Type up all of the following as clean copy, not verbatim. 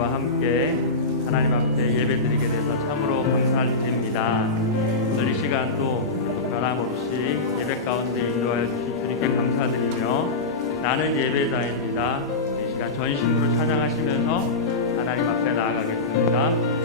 우리와 함께 하나님 앞에 예배드리게 돼서 참으로 감사드립니다. 오늘 이 시간도 변함없이 예배 가운데 인도하여 주신 주님께 감사드리며 나는 예배자입니다. 이 시간 전심으로 찬양하시면서 하나님 앞에 나아가겠습니다.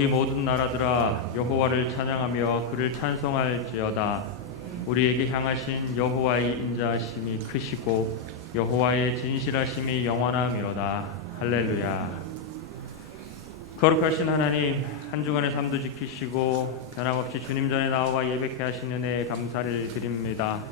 너희 모든 나라들아 여호와를 찬양하며 그를 찬송할지어다. 우리에게 향하신 여호와의 인자하심이 크시고 여호와의 진실하심이 영원하미로다. 할렐루야. 거룩하신 하나님, 한 주간의 삶도 지키시고 변함없이 주님 전에 나와 예배케 하신 은혜에 감사를 드립니다.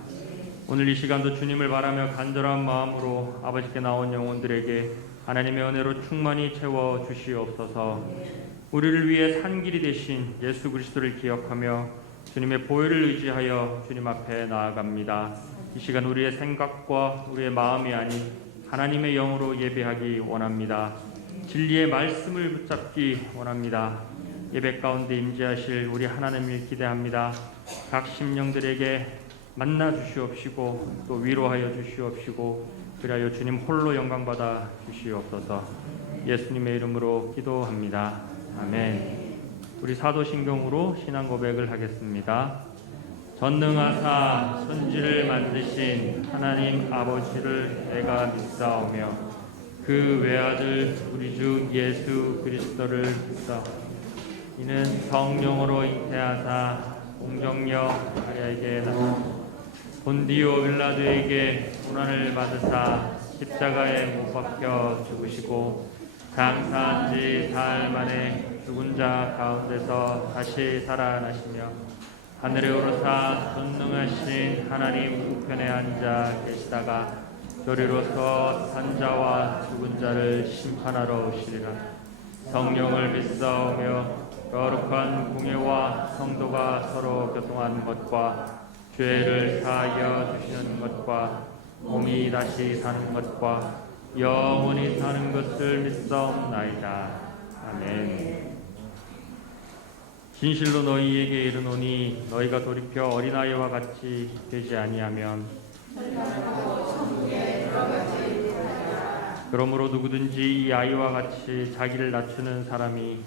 오늘 이 시간도 주님을 바라며 간절한 마음으로 아버지께 나온 영혼들에게 하나님의 은혜로 충만히 채워 주시옵소서. 우리를 위해 산 길이 되신 예수 그리스도를 기억하며 주님의 보혈을 의지하여 주님 앞에 나아갑니다. 이 시간 우리의 생각과 우리의 마음이 아닌 하나님의 영으로 예배하기 원합니다. 진리의 말씀을 붙잡기 원합니다. 예배 가운데 임재하실 우리 하나님을 기대합니다. 각 심령들에게 만나 주시옵시고 또 위로하여 주시옵시고 그리하여 주님 홀로 영광받아 주시옵소서. 예수님의 이름으로 기도합니다. 아멘. 우리 사도신경으로 신앙 고백을 하겠습니다. 전능하사 천지를 만드신 하나님 아버지를 내가 믿사오며 그 외아들 우리 주 예수 그리스도를 믿사오며 이는 성령으로 잉태하사 공정력 마리아에게 나사 본디오 빌라도에게 고난을 받으사 십자가에 못 박혀 죽으시고 장사한 지 사흘 만에 죽은 자 가운데서 다시 살아나시며 하늘에 오르사 전능하신 하나님 우편에 앉아 계시다가 저리로서 산 자와 죽은 자를 심판하러 오시리라. 성령을 믿사오며 거룩한 공예와 성도가 서로 교통하는 것과 죄를 사하여 주시는 것과 몸이 다시 사는 것과 영원히 사는 것을 믿사옵나이다. 아멘. 진실로 너희에게 이르노니 너희가 돌이켜 어린아이와 같이 되지 아니하면 그러므로 누구든지 이 아이와 같이 자기를 낮추는 사람이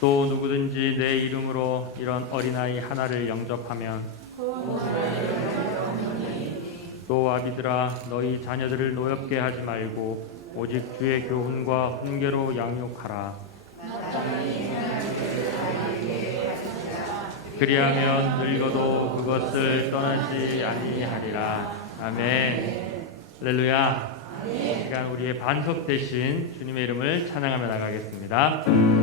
또 누구든지 내 이름으로 이런 어린아이 하나를 영접하면 또 아비들아 너희 자녀들을 노엽게 하지 말고 오직 주의 교훈과 훈계로 양육하라. 그리하면 늙어도 그것을 떠나지 아니하리라. 아멘. 할렐루야. 이 시간 우리의 반석 되신 주님의 이름을 찬양하며 나가겠습니다. 주님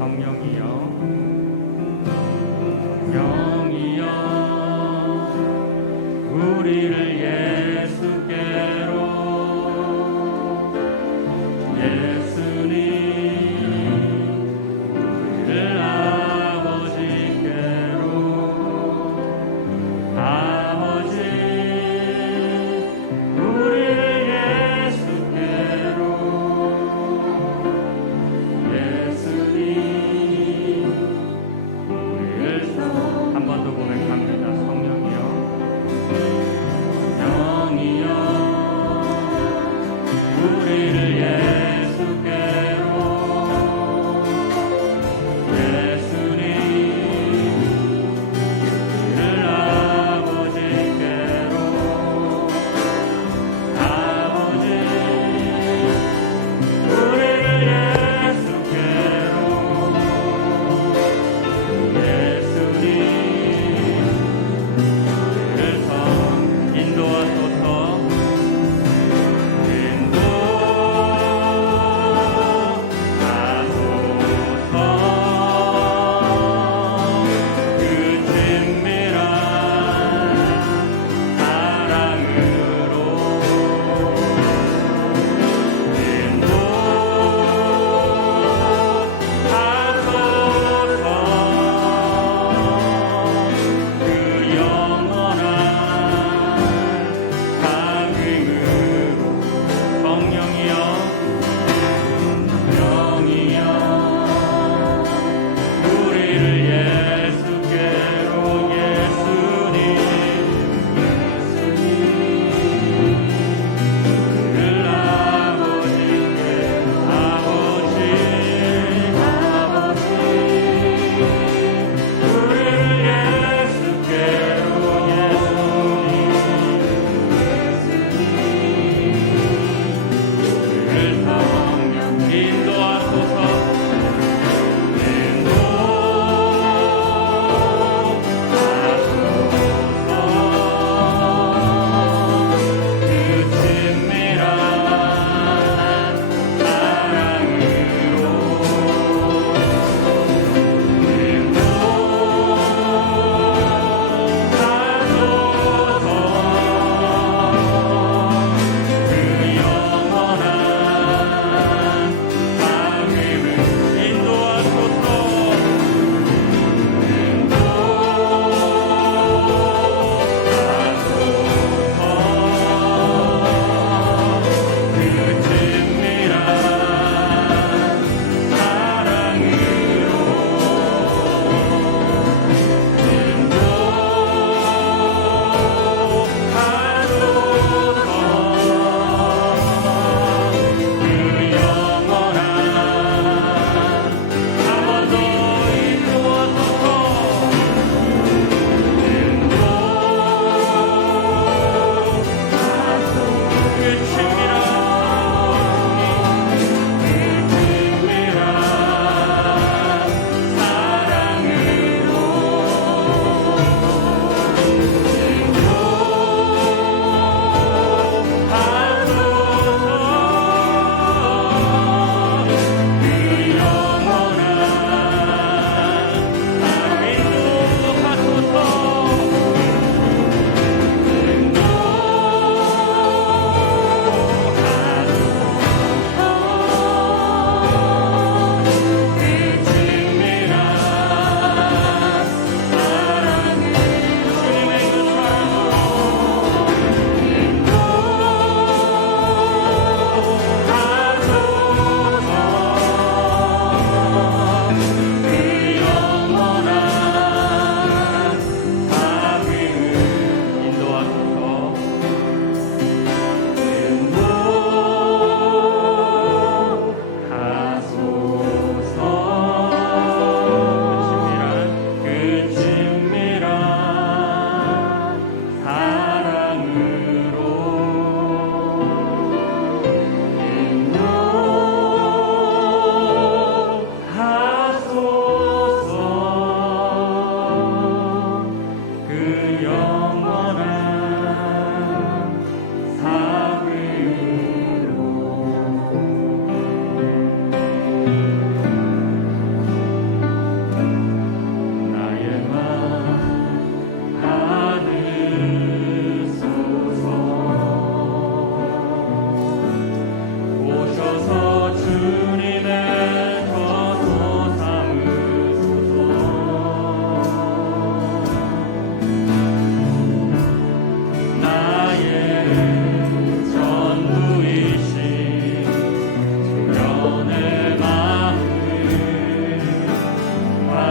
성령이여 영이여 우리를 예수께로 예수님 우리를 아버지께로 아버지 우리를 예수께로 예수님 우리를 한 번 더 고백합니다. 성령이여 영이여 우리를 예수께로 예수님 우리를 아버지께로 아버지 우리를 예수께로 예수님 우리를 더 인도하소서 인도하소서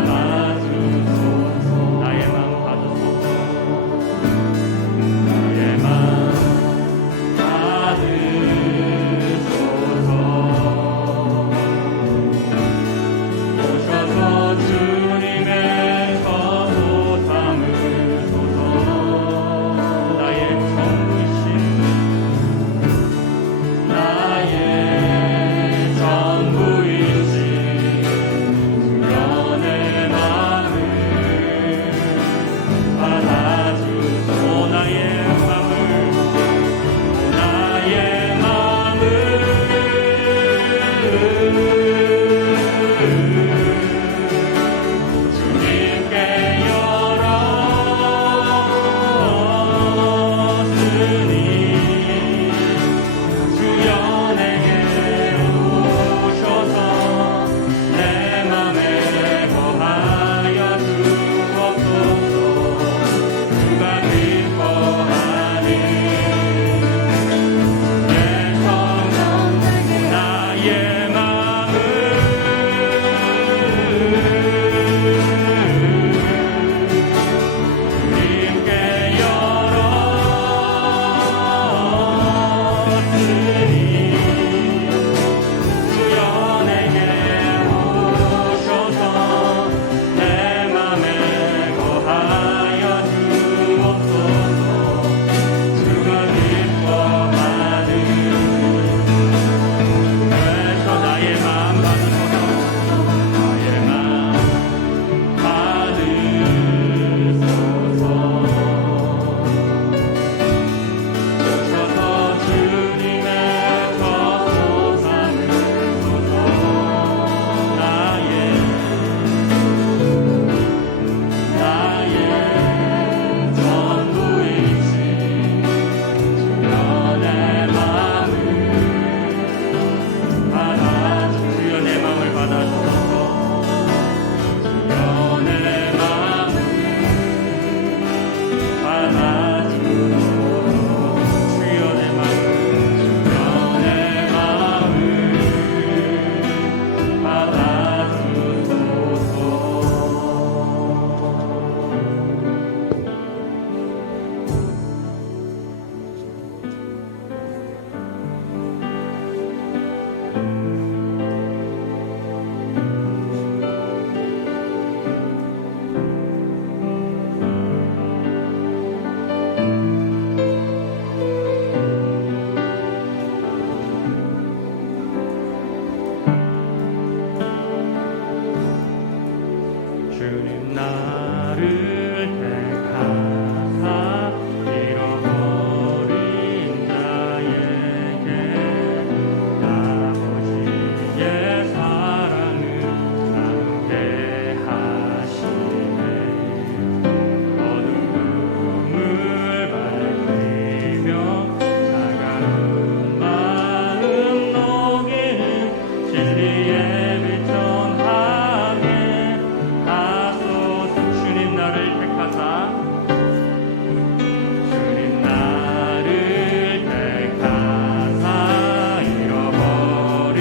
받아주소서. 나의 마음 받으소서. 나의 마음 받으소서. 오셔서 주님의 저소 삼으소서. 나의 전부이신 나의 전부이신 주연의 마음을 받아주소. 나의 마음을 나의 마음을 주님께 열었으니 주연에게 오셔서 내 맘에 거하여 주옵소서. 주가 기뻐하니 내 성령 나의 마음을 주님께 열었으니 주연에게 오셔서 내 맘에 거하여 주옵소서. 주가 기뻐하는 그래서 나의 마음 받으소서. 나의 마음 받으소서. 오셔서 주님의 저소 삼으소서. 나의 전부이신 주연의 마음을 주연의 마음을 받아주소서. 주연의 마음을 받아주소서. 주연의 마음을 주님 나를 택하사 잃어버린 자에게 아버지의 사랑을 나누게 하시네. 어둠을 밝히며 차가운 마음 녹이는 진리의 빛 전하게 하소서. 주님 나를 택하사 잃어버린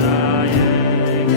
자에게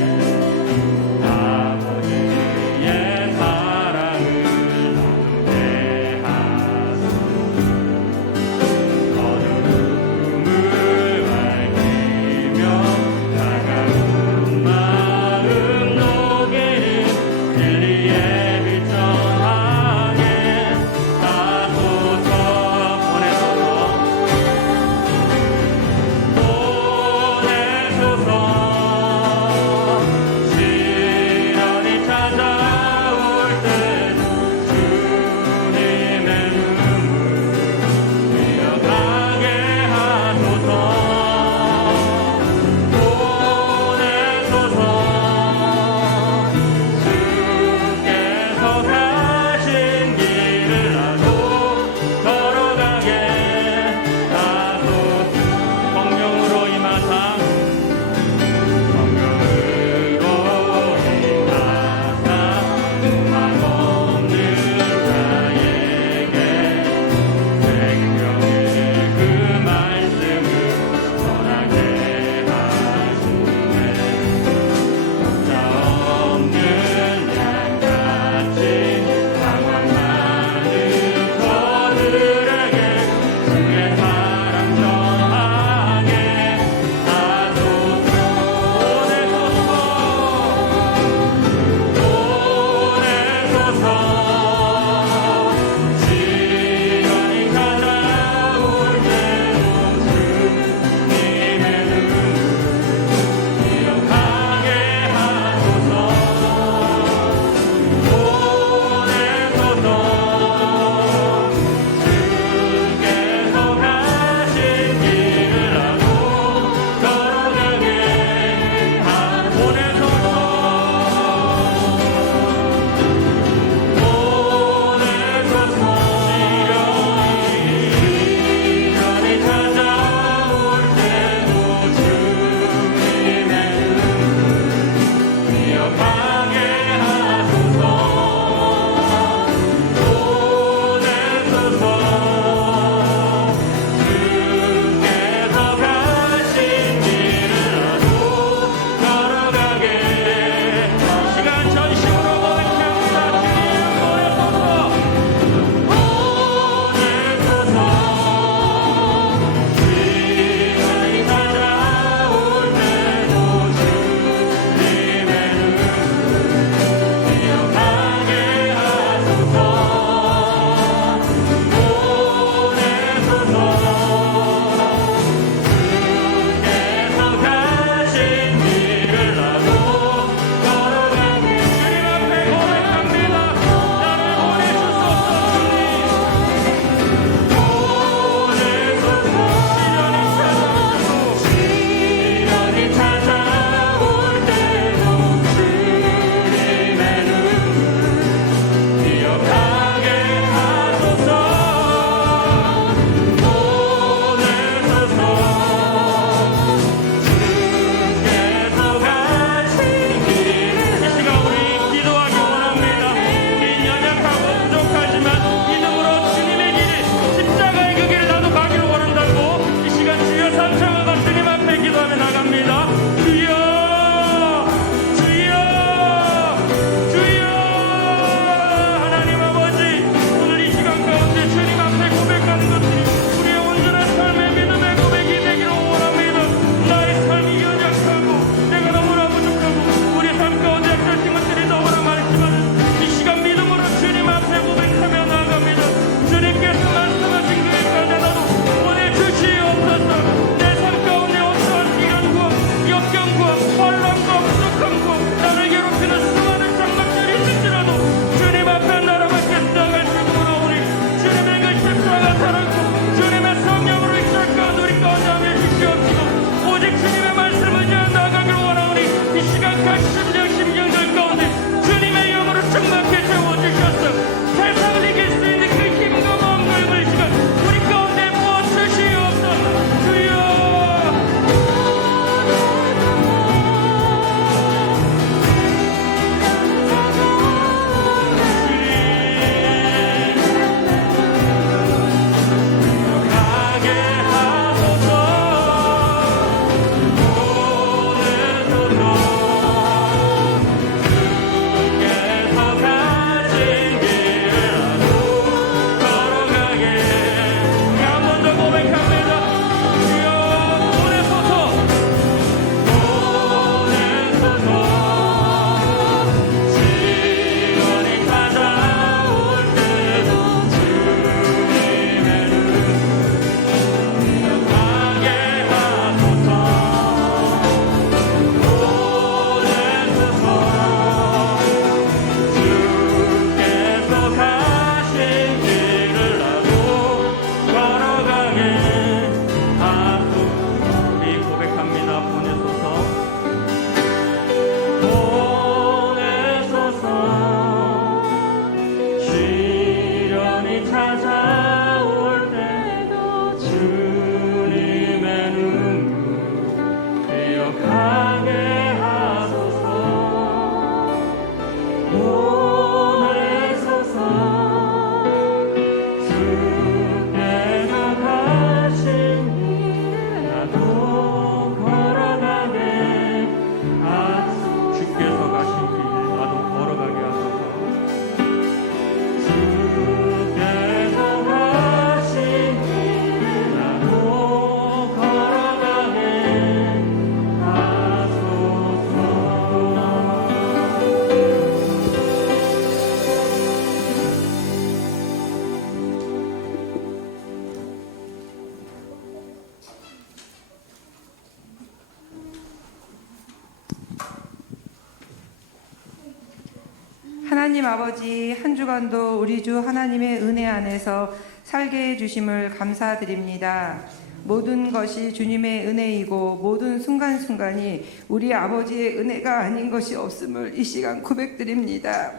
하나님 아버지, 한 주간도 우리 주 하나님의 은혜 안에서 살게 해주심을 감사드립니다. 모든 것이 주님의 은혜이고 모든 순간순간이 우리 아버지의 은혜가 아닌 것이 없음을 이 시간 고백드립니다.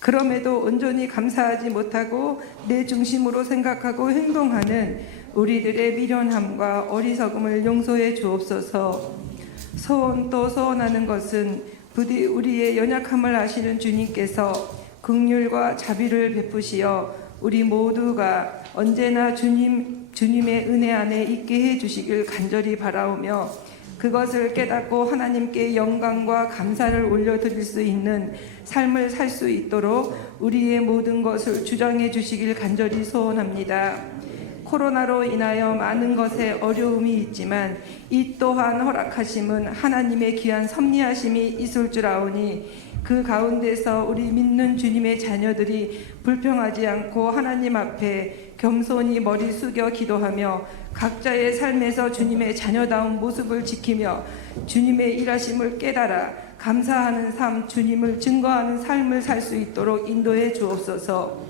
그럼에도 온전히 감사하지 못하고 내 중심으로 생각하고 행동하는 우리들의 미련함과 어리석음을 용서해 주옵소서. 소원 또 소원하는 것은 부디 우리의 연약함을 아시는 주님께서 긍휼과 자비를 베푸시어 우리 모두가 언제나 주님의 은혜 안에 있게 해주시길 간절히 바라오며 그것을 깨닫고 하나님께 영광과 감사를 올려드릴 수 있는 삶을 살 수 있도록 우리의 모든 것을 주장해 주시길 간절히 소원합니다. 코로나로 인하여 많은 것에 어려움이 있지만 이 또한 허락하심은 하나님의 귀한 섭리하심이 있을 줄 아오니 그 가운데서 우리 믿는 주님의 자녀들이 불평하지 않고 하나님 앞에 겸손히 머리 숙여 기도하며 각자의 삶에서 주님의 자녀다운 모습을 지키며 주님의 일하심을 깨달아 감사하는 삶, 주님을 증거하는 삶을 살 수 있도록 인도해 주옵소서.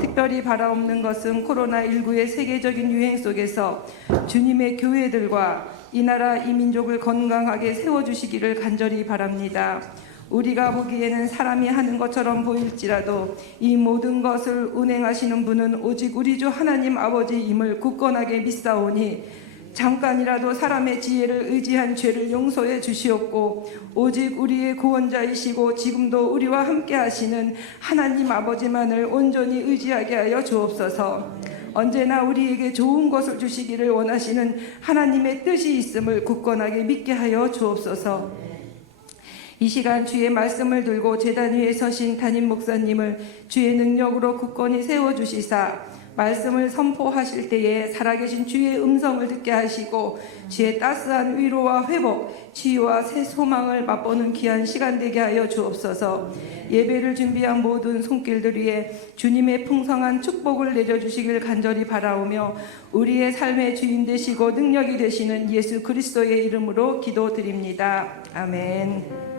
특별히 바라옵는 것은 코로나19의 세계적인 유행 속에서 주님의 교회들과 이 나라 이 민족을 건강하게 세워주시기를 간절히 바랍니다. 우리가 보기에는 사람이 하는 것처럼 보일지라도 이 모든 것을 운행하시는 분은 오직 우리 주 하나님 아버지임을 굳건하게 믿사오니 잠깐이라도 사람의 지혜를 의지한 죄를 용서해 주시옵고 오직 우리의 구원자이시고 지금도 우리와 함께 하시는 하나님 아버지만을 온전히 의지하게 하여 주옵소서. 언제나 우리에게 좋은 것을 주시기를 원하시는 하나님의 뜻이 있음을 굳건하게 믿게 하여 주옵소서. 이 시간 주의 말씀을 들고 제단 위에 서신 담임 목사님을 주의 능력으로 굳건히 세워주시사 말씀을 선포하실 때에 살아계신 주의 음성을 듣게 하시고 주의 따스한 위로와 회복, 치유와 새 소망을 맛보는 귀한 시간 되게 하여 주옵소서. 예배를 준비한 모든 손길들 위에 주님의 풍성한 축복을 내려주시길 간절히 바라오며 우리의 삶의 주인 되시고 능력이 되시는 예수 그리스도의 이름으로 기도드립니다. 아멘.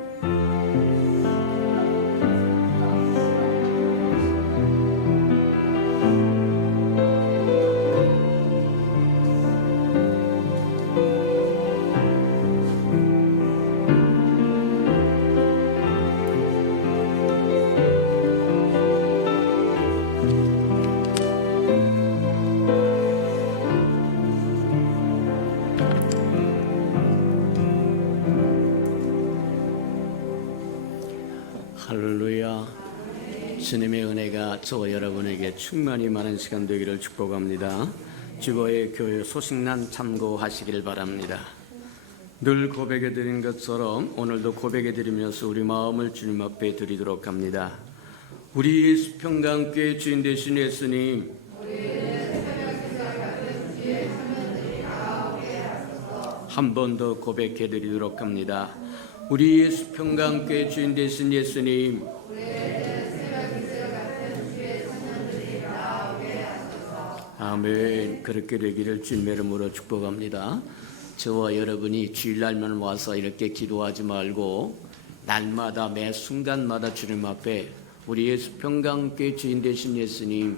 할렐루야. 주님의 은혜가 저와 여러분에게 충만히 많은 시간 되기를 축복합니다. 주보의 교회 소식난 참고하시길 바랍니다. 늘 고백해 드린 것처럼 오늘도 고백해 드리면서 우리 마음을 주님 앞에 드리도록 합니다. 우리 예수 평강교회 주인 되신 예수님, 한 번 더 고백해 드리도록 합니다. 우리 예수 평강교회 주인 되신 예수님, 아멘. 그렇게 되기를 주님의 이름으로 축복합니다. 저와 여러분이 주일날만 와서 이렇게 기도하지 말고 날마다 매 순간마다 주님 앞에 우리 예수 평강교회 주인 되신 예수님,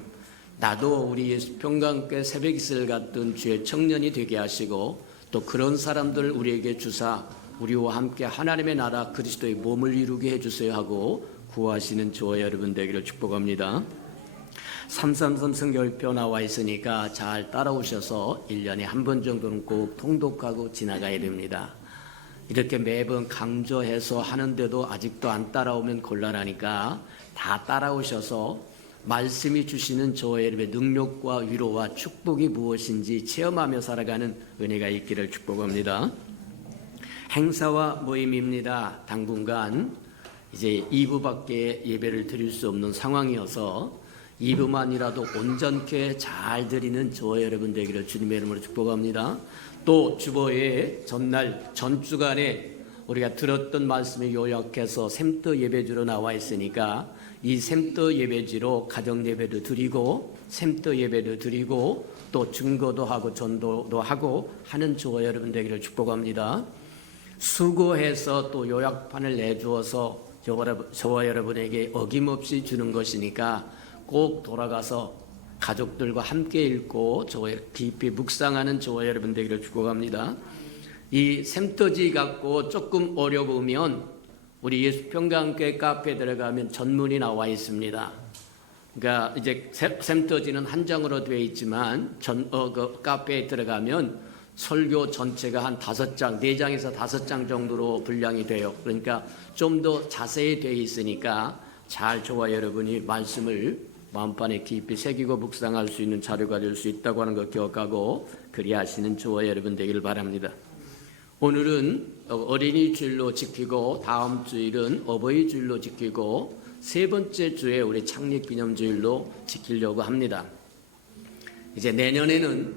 나도 우리 예수 평강교회 새벽이슬 같은 주의 청년이 되게 하시고 또 그런 사람들 우리에게 주사 우리와 함께 하나님의 나라 그리스도의 몸을 이루게 해주세요 하고 구하시는 저와 여러분 되기를 축복합니다. 333 성경표 나와 있으니까 잘 따라오셔서 1년에 한 번 정도는 꼭 통독하고 지나가야 됩니다. 이렇게 매번 강조해서 하는데도 아직도 안 따라오면 곤란하니까 다 따라오셔서 말씀이 주시는 저와 여러분의 능력과 위로와 축복이 무엇인지 체험하며 살아가는 은혜가 있기를 축복합니다. 행사와 모임입니다. 당분간 이제 2부밖에 예배를 드릴 수 없는 상황이어서 2부만이라도 온전케 잘 드리는 저와 여러분 되기를 주님의 이름으로 축복합니다. 또 주보의 전날 전주간에 우리가 들었던 말씀을 요약해서 샘터 예배지로 나와 있으니까 이 샘터 예배지로 가정 예배도 드리고 샘터 예배도 드리고 또 증거도 하고 전도도 하고 하는 저와 여러분 되기를 축복합니다. 수고해서 또 요약판을 내주어서 저와 여러분에게 어김없이 주는 것이니까 꼭 돌아가서 가족들과 함께 읽고 저와 깊이 묵상하는 저와 여러분 되기를 축복합니다. 이 샘터지 갖고 조금 어려우면 우리 예수평강교회 카페에 들어가면 전문이 나와 있습니다. 그러니까 이제 샘터지는 한 장으로 되어 있지만 그 카페에 들어가면 설교 전체가 한 5장, 4장에서 5장 정도로 분량이 돼요. 그러니까 좀 더 자세히 되어 있으니까 잘 저와 여러분이 말씀을 마음판에 깊이 새기고 묵상할 수 있는 자료가 될 수 있다고 하는 것 기억하고 그리하시는 저와 여러분 되기를 바랍니다. 오늘은 어린이 주일로 지키고 다음 주일은 어버이 주일로 지키고 세 번째 주에 우리 창립 기념 주일로 지키려고 합니다. 이제 내년에는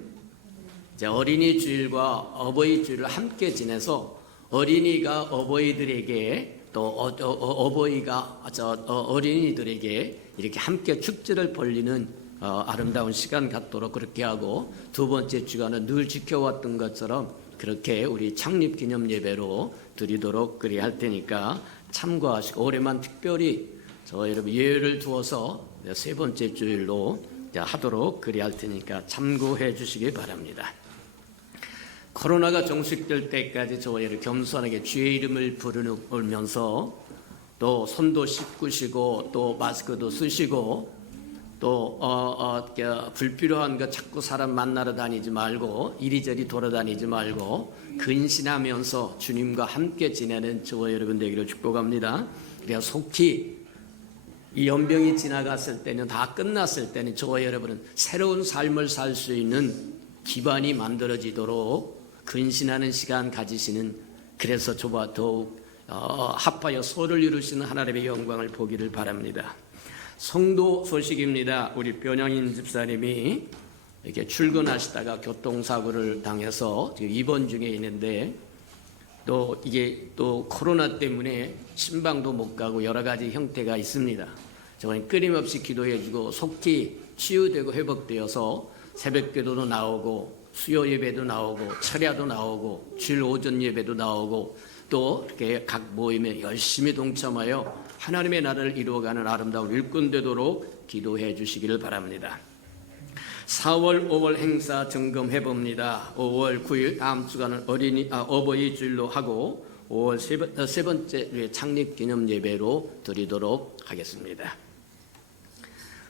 이제 어린이 주일과 어버이 주일을 함께 지내서 어린이가 어버이들에게 또 어버이가 어린이들에게 이렇게 함께 축제를 벌리는 아름다운 시간 갖도록 그렇게 하고 두 번째 주간은 늘 지켜왔던 것처럼 그렇게 우리 창립 기념 예배로 드리도록 그리 할 테니까 참고하시고 올해만 특별히 저 여러분 예외를 두어서 세 번째 주일로 하도록 그리 할 테니까 참고해 주시기 바랍니다. 코로나가 종식될 때까지 저와 여러분 겸손하게 주의 이름을 부르면서 또 손도 씻으시고 또 마스크도 쓰시고 또 불필요한 거 자꾸 사람 만나러 다니지 말고 이리저리 돌아다니지 말고 근신하면서 주님과 함께 지내는 저와 여러분 되기를 축복합니다. 그래야 속히 이 연병이 지나갔을 때는 다 끝났을 때는 저와 여러분은 새로운 삶을 살 수 있는 기반이 만들어지도록 근신하는 시간 가지시는 그래서 저와 더욱 합하여 소를 이루시는 하나님의 영광을 보기를 바랍니다. 성도 소식입니다. 우리 변영인 집사님이 이렇게 출근하시다가 교통사고를 당해서 지금 입원 중에 있는데 또 이게 또 코로나 때문에 신방도 못 가고 여러 가지 형태가 있습니다. 저는 끊임없이 기도해주고 속히 치유되고 회복되어서 새벽기도도 나오고 수요 예배도 나오고 철야도 나오고 주일 오전 예배도 나오고 또 이렇게 각 모임에 열심히 동참하여 하나님의 나라를 이루어가는 아름다운 일꾼 되도록 기도해 주시기를 바랍니다. 4월 5월 행사 점검해 봅니다. 5월 9일 다음 주간은 어버이 주일로 하고 5월 세 번째 창립 기념 예배로 드리도록 하겠습니다.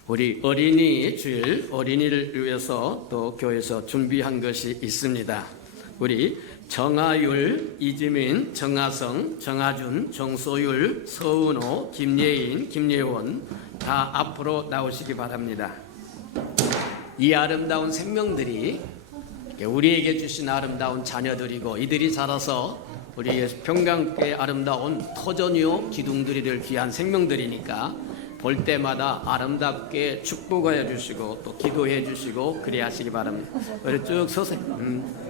우리 어린이 주일 어린이를 위해서 또 교회에서 준비한 것이 있습니다. 우리 정아율, 이지민, 정아성, 정아준, 정소율, 서은호, 김예인, 김예원 다 앞으로 나오시기 바랍니다. 이 아름다운 생명들이 우리에게 주신 아름다운 자녀들이고 이들이 자라서 우리 평강교회 아름다운 터전이요 기둥들이 될 귀한 생명들이니까 볼 때마다 아름답게 축복하여 주시고 또 기도해 주시고 그래 하시기 바랍니다. 우리 쭉 서세요.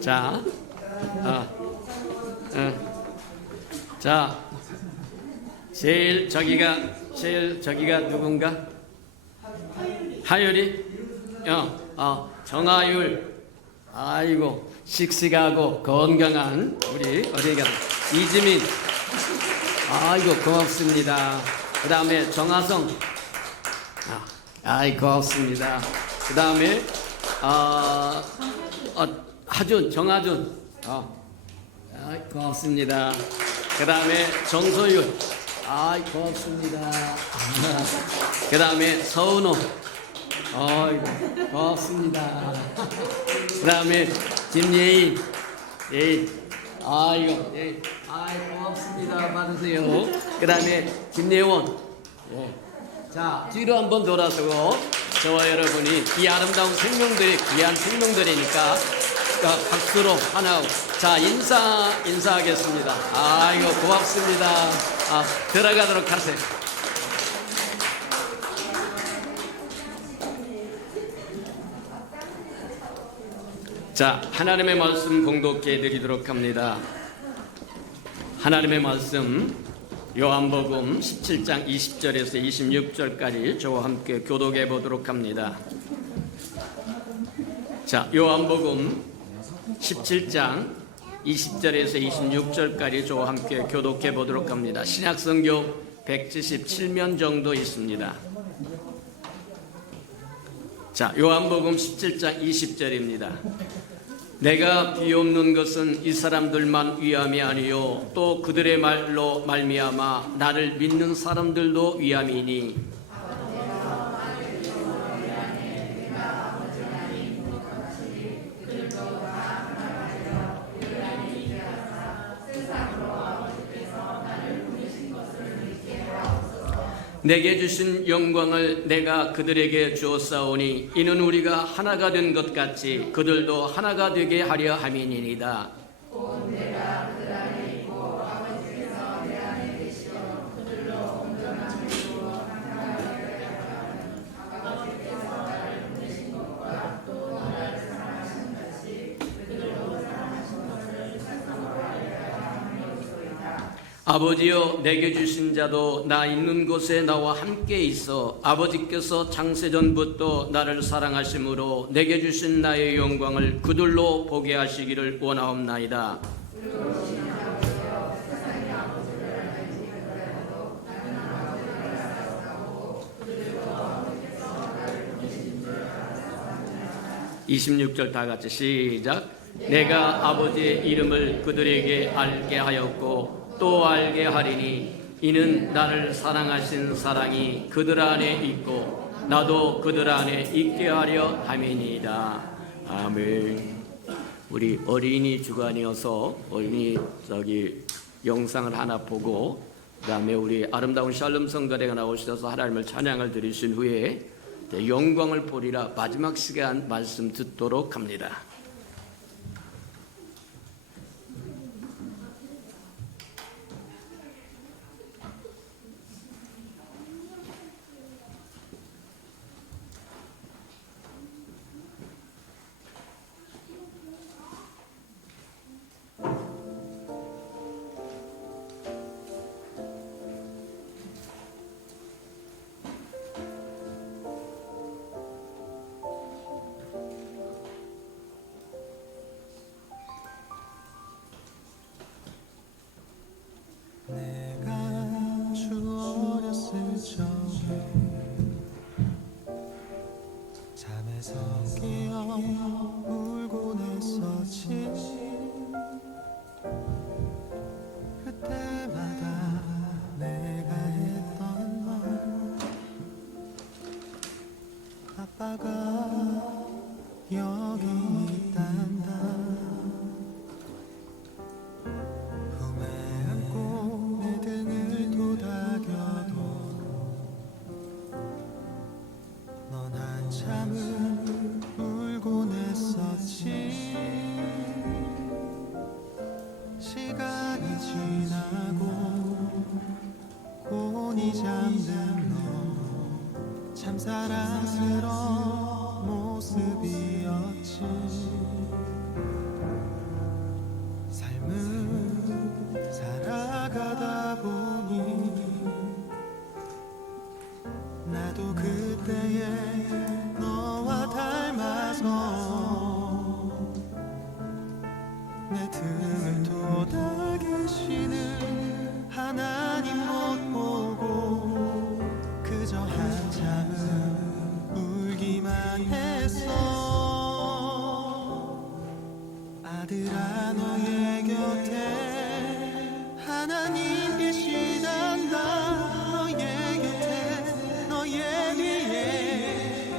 자, 제일 저기가 누군가? 하율이? 정하율. 아이고, 씩씩하고 건강한 우리 어린이가 이지민. 아이고, 고맙습니다. 그 다음에 정하성. 아이, 고맙습니다. 그 다음에 하준, 정하준. 아이, 고맙습니다. 그 다음에 정소율. 아이, 고맙습니다. 그 다음에 서은호. 아이고, 고맙습니다. 그 다음에 김예인, 예인. 아이고, 예. 아이, 고맙습니다. 받으세요. 그 다음에 김예원. 예. 자, 뒤로 한번 돌아서고, 저와 여러분이 이 아름다운 생명들이, 귀한 생명들이니까, 박수로 하나, 자, 인사하겠습니다. 아이고, 고맙습니다. 들어가도록 하세요. 자, 하나님의 말씀 공독해 드리도록 합니다. 하나님의 말씀 요한복음 17장 20절에서 26절까지 저와 함께 교독해 보도록 합니다. 자, 요한복음 17장 20절에서 26절까지 저와 함께 교독해 보도록 합니다. 신약성경 177면 정도 있습니다. 자, 요한복음 17장 20절입니다. 내가 비옵는 것은 이 사람들만 위함이 아니요 또 그들의 말로 말미암아 나를 믿는 사람들도 위함이니 내게 주신 영광을 내가 그들에게 주었사오니 이는 우리가 하나가 된 것 같이 그들도 하나가 되게 하려 함이니이다. 아버지여 내게 주신 자도 나 있는 곳에 나와 함께 있어 아버지께서 창세전부터 나를 사랑하심으로 내게 주신 나의 영광을 그들로 보게 하시기를 원하옵나이다. (26절) 다 같이 시작. 내가 아버지의 이름을 그들에게 알게 하였고 또 알게 하리니 이는 나를 사랑하신 사랑이 그들 안에 있고 나도 그들 안에 있게 하려 함이니이다. 아멘. 우리 어린이 주간이어서 어린이 영상을 하나 보고 그다음에 우리 아름다운 샬롬 성가대가 나오셔서 하나님을 찬양을 드리신 후에 영광을 보리라 마지막 시간 말씀 듣도록 합니다. 잠에서 깨어 울곤 했었지. 그때마다 내가 했던 말 아빠가 여기 있단다. 품에 안고 내 등을 도닥여도 넌 한참을 울곤 했었지. 시간이 지나고 곤히 잠든 너 참 사랑스러운 모습이었지. 삶을 살아가다 보니 나도 그때의 너와 닮아서 내 등을 도닥이시는 하나님 못 보고 그저 한참을 울기만 했어. 아들아 너의 곁에 하나님 계시단다. 너의 곁에 너의 뒤에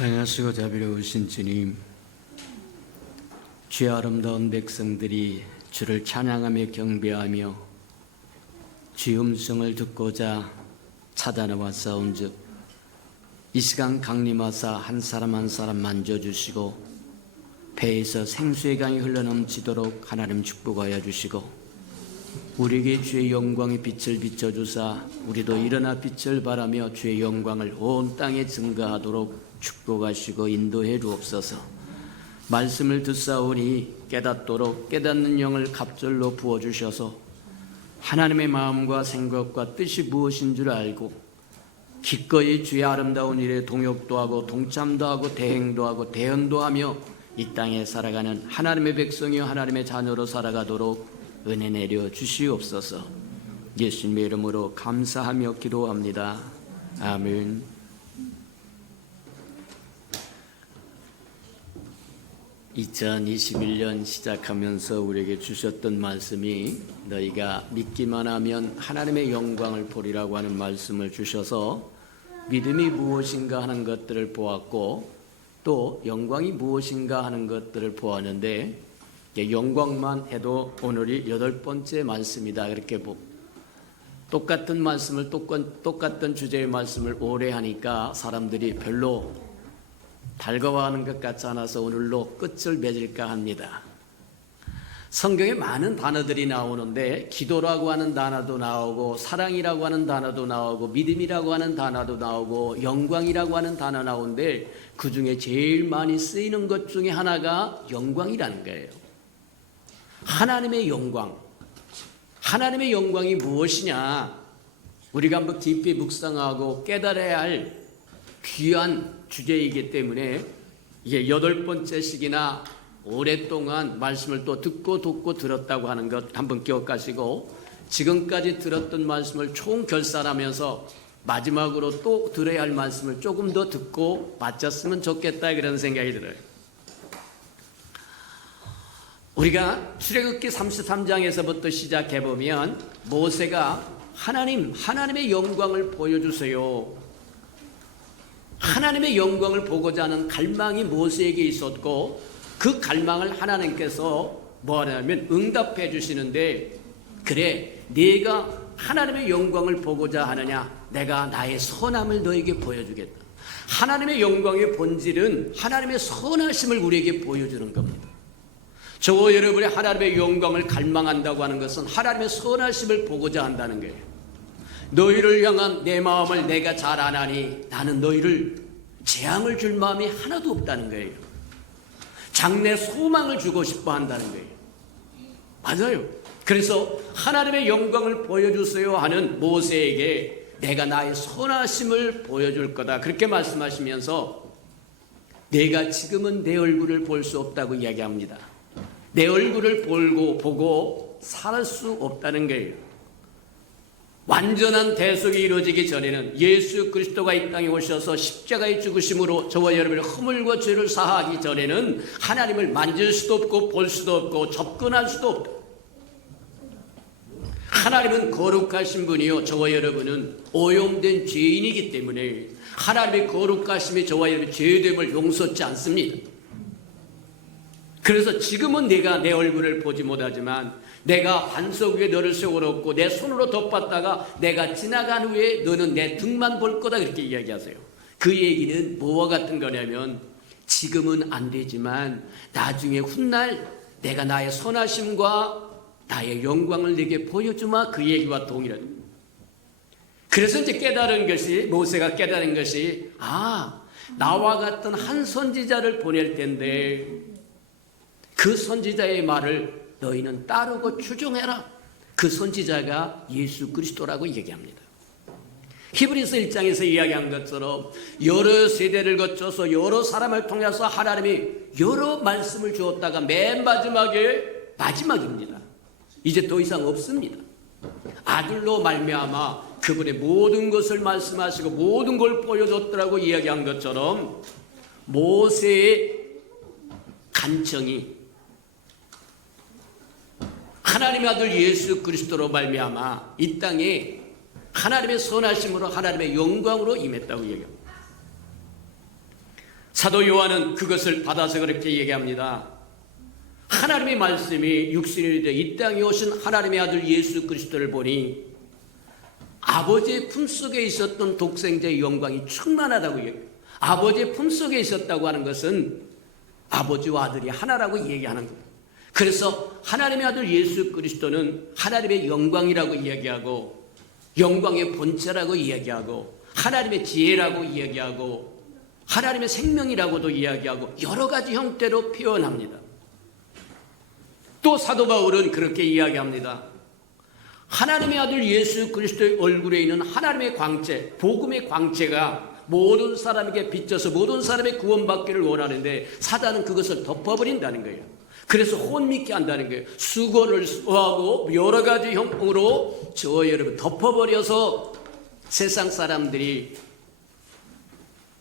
사랑하시고 자비로우신 주님, 죄 아름다운 백성들이 주를 찬양하며 경배하며 주의 음성을 듣고자 찾아나와 싸운즉 이 시간 강림하사 한 사람 한 사람 만져주시고 배에서 생수의 강이 흘러넘치도록 하나님 축복하여 주시고 우리에게 주의 영광의 빛을 비춰주사 우리도 일어나 빛을 발하며 주의 영광을 온 땅에 증거하도록 축복하시고 인도해 주옵소서. 말씀을 듣사오니 깨닫도록 깨닫는 영을 갑절로 부어주셔서 하나님의 마음과 생각과 뜻이 무엇인 줄 알고 기꺼이 주의 아름다운 일에 동역도 하고 동참도 하고 대행도 하고 대언도 하며 이 땅에 살아가는 하나님의 백성이요 하나님의 자녀로 살아가도록 은혜 내려 주시옵소서. 예수님의 이름으로 감사하며 기도합니다. 아멘. (2021년) 시작하면서 우리에게 주셨던 말씀이 너희가 믿기만 하면 하나님의 영광을 보리라고 하는 말씀을 주셔서 믿음이 무엇인가 하는 것들을 보았고 또 영광이 무엇인가 하는 것들을 보았는데 영광만 해도 오늘이 8번째 말씀이다. 이렇게 똑같은 말씀을 똑같은 주제의 말씀을 오래 하니까 사람들이 별로 달가워하는 것 같지 않아서 오늘로 끝을 맺을까 합니다. 성경에 많은 단어들이 나오는데 기도라고 하는 단어도 나오고 사랑이라고 하는 단어도 나오고 믿음이라고 하는 단어도 나오고 영광이라고 하는 단어 나오는데 그 중에 제일 많이 쓰이는 것 중에 하나가 영광이라는 거예요. 하나님의 영광. 하나님의 영광이 무엇이냐? 우리가 한번 깊이 묵상하고 깨달아야 할 귀한 주제이기 때문에 이게 8번째씩이나 오랫동안 말씀을 또 듣고 들었다고 하는 것 한번 기억하시고 지금까지 들었던 말씀을 총 결산하면서 마지막으로 또 들어야 할 말씀을 조금 더 듣고 마쳤으면 좋겠다 그런 생각이 들어요. 우리가 출애굽기 33장에서부터 시작해보면 모세가 하나님의 영광을 보여주세요. 하나님의 영광을 보고자 하는 갈망이 모세에게 있었고 그 갈망을 하나님께서 뭐하냐면 응답해 주시는데 그래 네가 하나님의 영광을 보고자 하느냐 내가 나의 선함을 너에게 보여주겠다. 하나님의 영광의 본질은 하나님의 선하심을 우리에게 보여주는 겁니다. 저와 여러분이 하나님의 영광을 갈망한다고 하는 것은 하나님의 선하심을 보고자 한다는 거예요. 너희를 향한 내 마음을 내가 잘 아나니 나는 너희를 재앙을 줄 마음이 하나도 없다는 거예요. 장래 소망을 주고 싶어 한다는 거예요. 맞아요. 그래서 하나님의 영광을 보여주세요 하는 모세에게 내가 나의 선하심을 보여줄 거다 그렇게 말씀하시면서 내가 지금은 내 얼굴을 볼 수 없다고 이야기합니다. 내 얼굴을 보고 살 수 없다는 거예요. 완전한 대속이 이루어지기 전에는 예수 그리스도가 이 땅에 오셔서 십자가의 죽으심으로 저와 여러분의 허물과 죄를 사하기 전에는 하나님을 만질 수도 없고 볼 수도 없고 접근할 수도 없고 하나님은 거룩하신 분이요 저와 여러분은 오염된 죄인이기 때문에 하나님의 거룩하심이 저와 여러분의 죄됨을 용서치 않습니다. 그래서 지금은 내가 내 얼굴을 보지 못하지만 내가 반석 위에 너를 세워놓고 내 손으로 덮었다가 내가 지나간 후에 너는 내 등만 볼 거다 그렇게 이야기하세요. 그 얘기는 뭐와 같은 거냐면 지금은 안 되지만 나중에 훗날 내가 나의 선하심과 나의 영광을 내게 보여주마 그 얘기와 동일한. 그래서 이제 깨달은 것이 모세가 깨달은 것이 나와 같은 한 선지자를 보낼 텐데 그 선지자의 말을 너희는 따르고 추종해라. 그 선지자가 예수 그리스도라고 얘기합니다. 히브리서 1장에서 이야기한 것처럼 여러 세대를 거쳐서 여러 사람을 통해서 하나님이 여러 말씀을 주었다가 맨 마지막입니다. 이제 더 이상 없습니다. 아들로 말미암아 그분의 모든 것을 말씀하시고 모든 걸 보여줬더라고 이야기한 것처럼 모세의 간청이 하나님의 아들 예수 그리스도로 말미암아 이 땅에 하나님의 선하심으로 하나님의 영광으로 임했다고 얘기합니다. 사도 요한은 그것을 받아서 그렇게 얘기합니다. 하나님의 말씀이 육신이 되어 이 땅에 오신 하나님의 아들 예수 그리스도를 보니 아버지의 품속에 있었던 독생자의 영광이 충만하다고 얘기해요. 아버지의 품속에 있었다고 하는 것은 아버지와 아들이 하나라고 얘기하는 거예요. 그래서 하나님의 아들 예수 그리스도는 하나님의 영광이라고 이야기하고 영광의 본체라고 이야기하고 하나님의 지혜라고 이야기하고 하나님의 생명이라고도 이야기하고 여러 가지 형태로 표현합니다. 또 사도 바울은 그렇게 이야기합니다. 하나님의 아들 예수 그리스도의 얼굴에 있는 하나님의 광채, 복음의 광채가 모든 사람에게 비춰서 모든 사람의 구원받기를 원하는데 사단은 그것을 덮어버린다는 거예요. 그래서 혼미케 한다는 거예요. 수건을 하고 여러 가지 형으로 저와 여러분 덮어버려서 세상 사람들이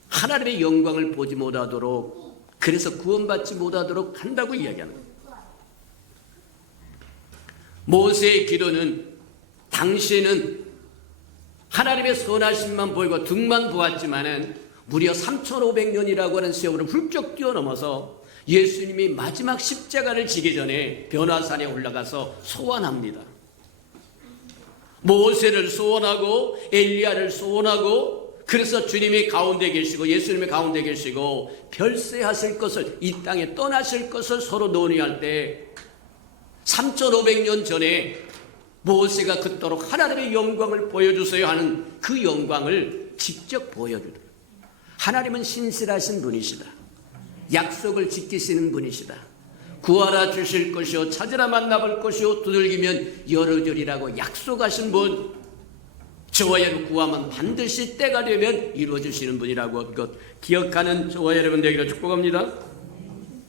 하나님의 영광을 보지 못하도록, 그래서 구원받지 못하도록 한다고 이야기하는 거예요. 모세의 기도는 당시에는 하나님의 선하심만 보이고 등만 보았지만은 무려 3,500년이라고 하는 세월을 훌쩍 뛰어넘어서 예수님이 마지막 십자가를 지기 전에 변화산에 올라가서 소환합니다. 모세를 소원하고 엘리야를 소원하고, 그래서 주님이 가운데 계시고 예수님이 가운데 계시고 별세하실 것을, 이 땅에 떠나실 것을 서로 논의할 때 3,500년 전에 모세가 그토록 하나님의 영광을 보여주세요 하는 그 영광을 직접 보여주더라. 하나님은 신실하신 분이시다. 약속을 지키시는 분이시다. 구하라 주실 것이요 찾으라 만나볼 것이요 두들기면 열어주리라고 약속하신 분, 저와 여러분 구하면 반드시 때가 되면 이루어주시는 분이라고 것 기억하는 저와 여러분 되기를 축복합니다.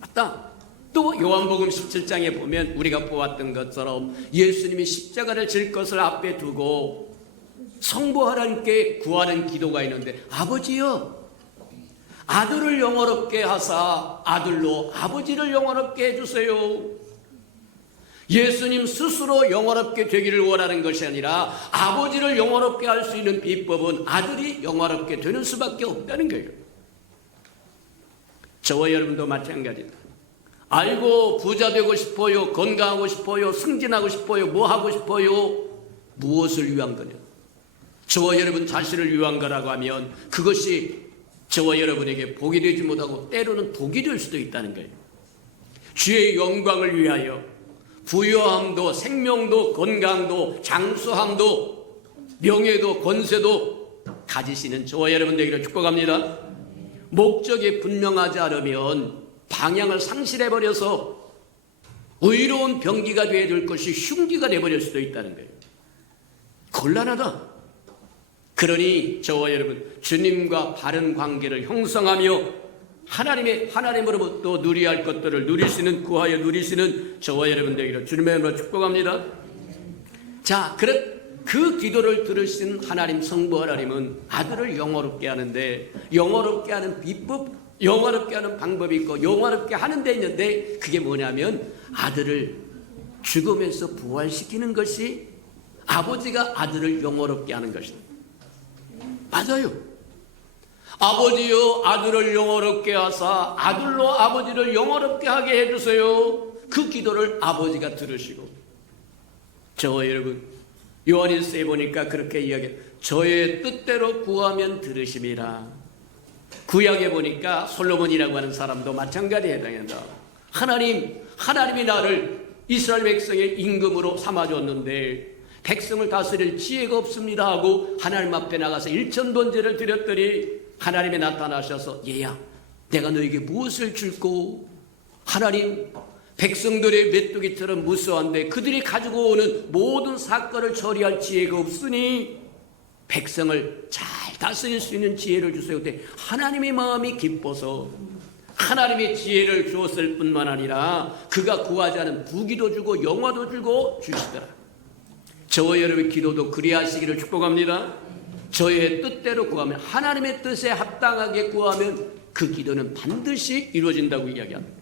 맞다. 또 요한복음 17장에 보면 우리가 보았던 것처럼 예수님이 십자가를 질 것을 앞에 두고 성부 하나님께 구하는 기도가 있는데, 아버지여 아들을 영원롭게 하사 아들로 아버지를 영원롭게 해주세요. 예수님 스스로 영원롭게 되기를 원하는 것이 아니라 아버지를 영원롭게 할 수 있는 비법은 아들이 영원롭게 되는 수밖에 없다는 거예요. 저와 여러분도 마찬가지다. 알고 부자 되고 싶어요, 건강하고 싶어요, 승진하고 싶어요, 뭐 하고 싶어요? 무엇을 위한 거냐? 저와 여러분 자신을 위한 거라고 하면 그것이 저와 여러분에게 복이 되지 못하고 때로는 독이 될 수도 있다는 거예요. 주의 영광을 위하여 부유함도 생명도 건강도 장수함도 명예도 권세도 가지시는 저와 여러분 되기를 축복합니다. 목적이 분명하지 않으면 방향을 상실해버려서 의로운 병기가 되어야 될 것이 흉기가 되어버릴 수도 있다는 거예요. 곤란하다. 그러니 저와 여러분 주님과 바른 관계를 형성하며 하나님으로부터 누려야 할 것들을 누리시는, 구하여 누리시는 저와 여러분 되기를 주님의 이름으로 축복합니다. 자, 그 기도를 들으신 하나님, 성부 하나님은 아들을 영원롭게 하는데, 영원롭게 하는 비법, 영원롭게 하는 방법이 있고 영원롭게 하는 데 있는데, 그게 뭐냐면 아들을 죽음에서 부활시키는 것이 아버지가 아들을 영원롭게 하는 것이다. 맞아요. 아버지요 아들을 영원롭게 하사 아들로 아버지를 영원롭게 하게 해주세요. 그 기도를 아버지가 들으시고, 저와 여러분 요한일서에 보니까 그렇게 이야기해요. 저의 뜻대로 구하면 들으심이라. 구약에 보니까 솔로몬이라고 하는 사람도 마찬가지에 해당한다. 하나님이 나를 이스라엘 백성의 임금으로 삼아줬는데 백성을 다스릴 지혜가 없습니다 하고 하나님 앞에 나가서 일천번제를 드렸더니 하나님이 나타나셔서, 얘야 내가 너에게 무엇을 줄꼬? 하나님, 백성들의 메뚜기처럼 무수한데 그들이 가지고 오는 모든 사건을 처리할 지혜가 없으니 백성을 잘 다스릴 수 있는 지혜를 주세요. 그때 하나님의 마음이 기뻐서 하나님의 지혜를 주었을 뿐만 아니라 그가 구하지 않은 부귀도 주고 영화도 주고 주시더라. 저와 여러분의 기도도 그리하시기를 축복합니다. 저의 뜻대로 구하면, 하나님의 뜻에 합당하게 구하면 그 기도는 반드시 이루어진다고 이야기합니다.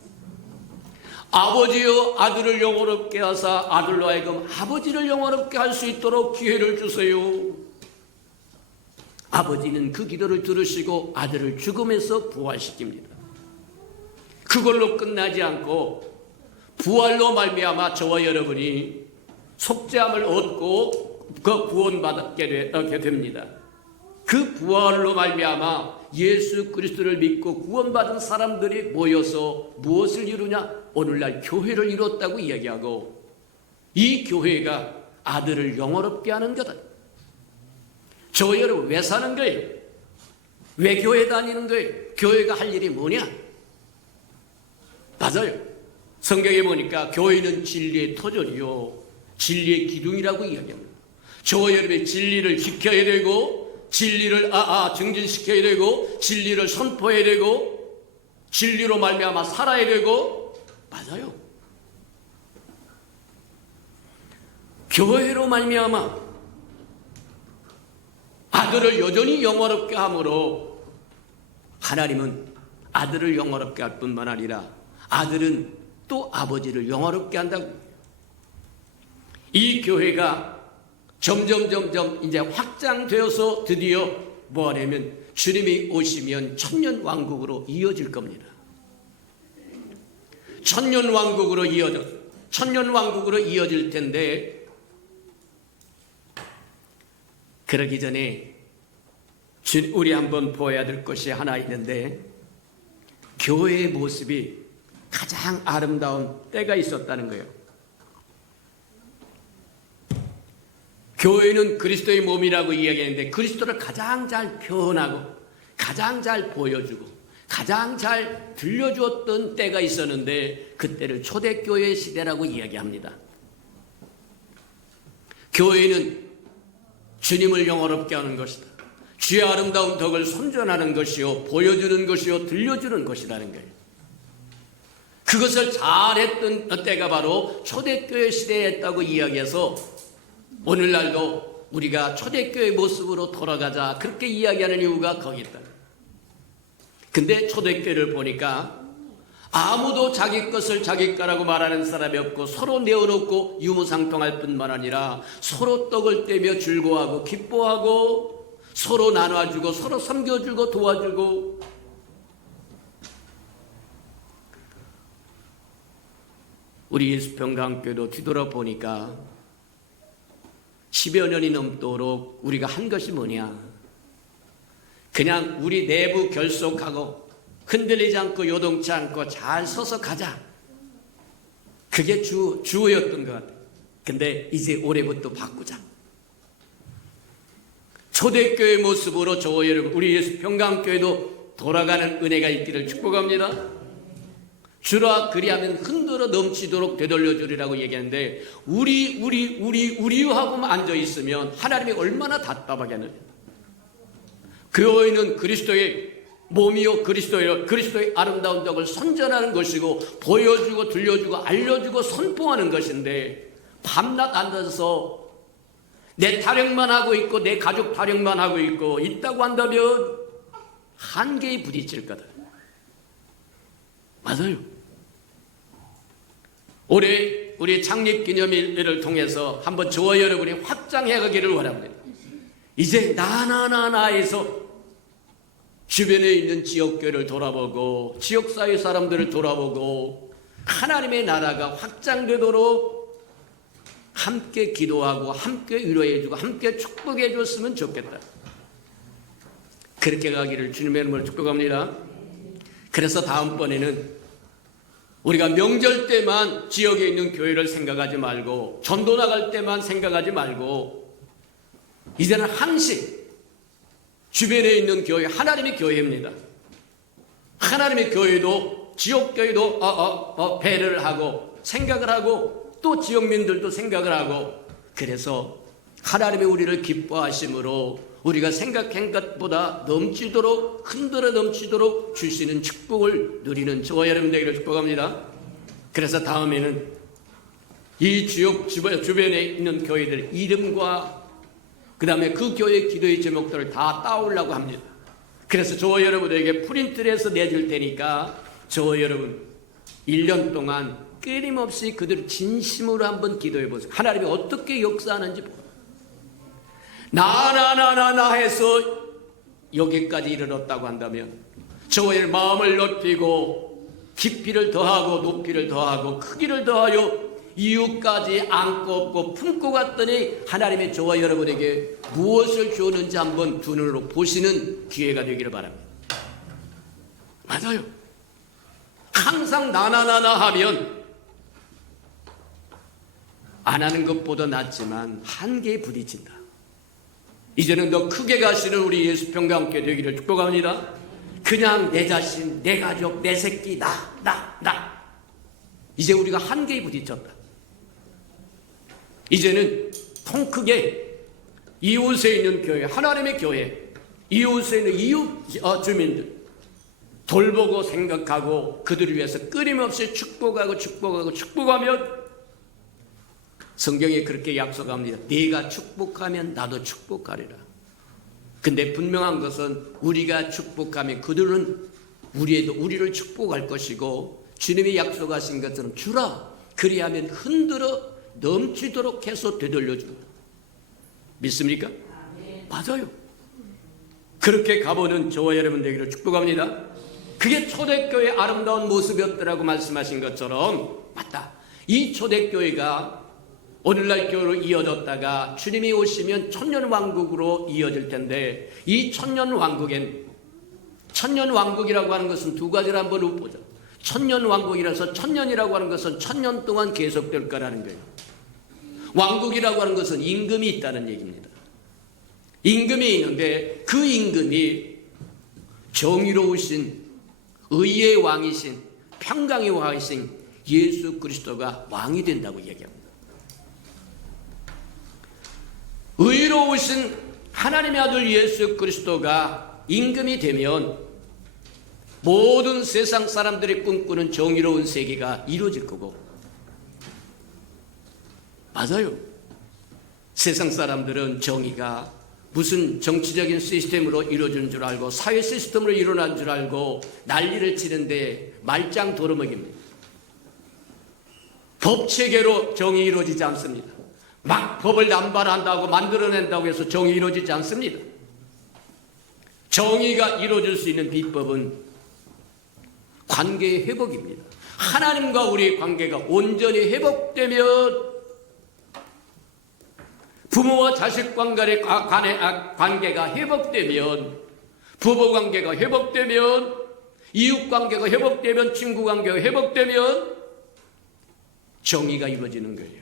아버지여 아들을 영원롭게 하사 아들로 하여금 아버지를 영원롭게 할 수 있도록 기회를 주세요. 아버지는 그 기도를 들으시고 아들을 죽음에서 부활시킵니다. 그걸로 끝나지 않고 부활로 말미암아 저와 여러분이 속죄함을 얻고 그 구원받게 됩니다. 그 부활로 말미암아 예수 그리스도를 믿고 구원받은 사람들이 모여서 무엇을 이루냐? 오늘날 교회를 이뤘다고 이야기하고, 이 교회가 아들을 영원롭게 하는 거다. 저 여러분 왜 사는 거예요? 왜 교회 다니는 거예요? 교회가 할 일이 뭐냐? 맞아요. 성경에 보니까 교회는 진리의 터전이요 진리의 기둥이라고 이야기합니다. 저와 여러분의 진리를 지켜야 되고 진리를 증진시켜야 되고 진리를 선포해야 되고 진리로 말미암아 살아야 되고 맞아요. 교회로 말미암아 아들을 여전히 영화롭게 함으로 하나님은 아들을 영화롭게 할 뿐만 아니라 아들은 또 아버지를 영화롭게 한다고. 이 교회가 점점 이제 확장되어서 드디어 뭐 하냐면 주님이 오시면 천년 왕국으로 이어질 겁니다. 천년 왕국으로 이어질 텐데 그러기 전에 우리 한번 보아야 될 것이 하나 있는데 교회의 모습이 가장 아름다운 때가 있었다는 거예요. 교회는 그리스도의 몸이라고 이야기했는데 그리스도를 가장 잘 표현하고 가장 잘 보여주고 가장 잘 들려주었던 때가 있었는데 그때를 초대교회 시대라고 이야기합니다. 교회는 주님을 영화롭게 하는 것이다. 주의 아름다운 덕을 선전하는 것이요 보여주는 것이요 들려주는 것이라는 거예요. 그것을 잘했던 때가 바로 초대교회 시대였다고 이야기해서 오늘날도 우리가 초대교회 모습으로 돌아가자 그렇게 이야기하는 이유가 거기 있다. 근데 초대교회를 보니까 아무도 자기 것을 자기 거라고 말하는 사람이 없고 서로 내어놓고 유무상통할 뿐만 아니라 서로 떡을 떼며 즐거워하고 기뻐하고 서로 나눠주고 서로 섬겨주고 도와주고 우리 예수평강교회도 뒤돌아보니까 10여 년이 넘도록 우리가 한 것이 뭐냐? 그냥 우리 내부 결속하고 흔들리지 않고 요동치 않고 잘 서서 가자. 그게 주어였던 것 같아요. 근데 이제 올해부터 바꾸자. 초대교회 모습으로 저와 여러분 우리 예수평강교회도 돌아가는 은혜가 있기를 축복합니다. 주라 그리하면 흔들어 넘치도록 되돌려주리라고 얘기하는데 우리 하고만 앉아있으면 하나님이 얼마나 답답하게 하느냐. 교회는 그리스도의 몸이요 그리스도의 아름다운 덕을 선전하는 것이고 보여주고 들려주고 알려주고 선포하는 것인데 밤낮 앉아서 내 타령만 하고 있고 내 가족 타령만 하고 있다고 한다면 한계에 부딪힐 거다. 맞아요. 올해 우리 창립기념일을 통해서 한번 저와 여러분이 확장해 가기를 원합니다. 이제 나에서 주변에 있는 지역교회를 돌아보고 지역사회 사람들을 돌아보고 하나님의 나라가 확장되도록 함께 기도하고 함께 위로해주고 함께 축복해 줬으면 좋겠다. 그렇게 가기를 주님의 이름으로 축복합니다. 그래서 다음번에는 우리가 명절 때만 지역에 있는 교회를 생각하지 말고 전도 나갈 때만 생각하지 말고 이제는 항시 주변에 있는 교회 하나님의 교회입니다. 하나님의 교회도 지역교회도 배려를 하고 생각을 하고 또 지역민들도 생각을 하고 그래서 하나님의 우리를 기뻐하심으로 우리가 생각한 것보다 넘치도록 흔들어 넘치도록 주시는 축복을 누리는 저와 여러분 되기를 축복합니다. 그래서 다음에는 이 지역 주변에 있는 교회들 이름과 그 다음에 그 교회 기도의 제목들을 다 따오려고 합니다. 그래서 저와 여러분에게 프린트를 해서 내줄 테니까 저와 여러분 1년 동안 끊임없이 그들 진심으로 한번 기도해 보세요. 하나님이 어떻게 역사하는지 보세요. 나 해서 여기까지 이르렀다고 한다면 저의 마음을 높이고 깊이를 더하고 높이를 더하고 크기를 더하여 이유까지 안고 업고 품고 갔더니 하나님의 저와 여러분에게 무엇을 주었는지 한번 두 눈으로 보시는 기회가 되기를 바랍니다. 맞아요. 항상 나 하면 안 하는 것보다 낫지만 한계에 부딪힌다. 이제는 더 크게 가시는 우리 예수평강교회 되기를 축복합니다. 그냥 내 자신, 내 가족, 내 새끼, 나. 이제 우리가 한계에 부딪혔다. 이제는 통 크게 이웃에 있는 교회, 하나님의 교회, 이웃에 있는 이웃 주민들 돌보고 생각하고 그들을 위해서 끊임없이 축복하면 성경이 그렇게 약속합니다. 네가 축복하면 나도 축복하리라. 근데 분명한 것은 우리가 축복하면 그들은 우리를 축복할 것이고 주님이 약속하신 것처럼 주라. 그리하면 흔들어 넘치도록 해서 되돌려주라. 믿습니까? 맞아요. 그렇게 가보는 저와 여러분 되기를 축복합니다. 그게 초대교회의 아름다운 모습이었더라고 말씀하신 것처럼 맞다. 이 초대교회가 오늘날 교회로 이어졌다가 주님이 오시면 천년왕국으로 이어질 텐데 이 천년왕국이라고 하는 것은 두 가지를 한번 보자. 천년왕국이라서 천년이라고 하는 것은 천년 동안 계속될 거라는 거예요. 왕국이라고 하는 것은 임금이 있다는 얘기입니다. 임금이 있는데 그 임금이 정의로우신 의의 왕이신 평강의 왕이신 예수 그리스도가 왕이 된다고 얘기합니다. 의로우신 하나님의 아들 예수 그리스도가 임금이 되면 모든 세상 사람들이 꿈꾸는 정의로운 세계가 이루어질 거고 맞아요. 세상 사람들은 정의가 무슨 정치적인 시스템으로 이루어지는 줄 알고 사회 시스템으로 일어난 줄 알고 난리를 치는데 말짱 도루묵입니다. 법체계로 정의 이루어지지 않습니다. 막 법을 남발한다고 만들어낸다고 해서 정의 이루어지지 않습니다. 정의가 이루어질 수 있는 비법은 관계의 회복입니다. 하나님과 우리의 관계가 온전히 회복되면 부모와 자식 간의 관계가 회복되면 부부 관계가 회복되면 이웃 관계가 회복되면 친구 관계가 회복되면 정의가 이루어지는 거예요.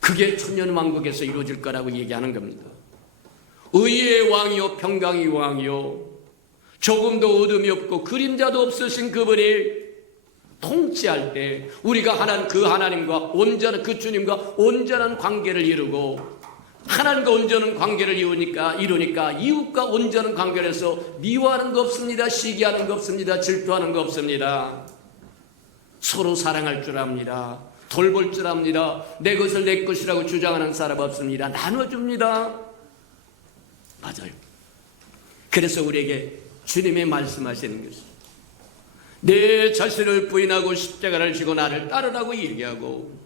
그게 천년왕국에서 이루어질 거라고 얘기하는 겁니다. 의의 왕이요 평강의 왕이요 조금도 어둠이 없고 그림자도 없으신 그분이 통치할 때 우리가 그 하나님과 온전한 그 주님과 온전한 관계를 이루고 하나님과 온전한 관계를 이루니까 이웃과 온전한 관계를 해서 미워하는 거 없습니다. 시기하는 거 없습니다. 질투하는 거 없습니다. 서로 사랑할 줄 압니다. 돌볼 줄 압니다. 내 것을 내 것이라고 주장하는 사람 없습니다. 나눠줍니다. 맞아요. 그래서 우리에게 주님이 말씀하시는 것이 내 자신을 부인하고 십자가를 지고 나를 따르라고 얘기하고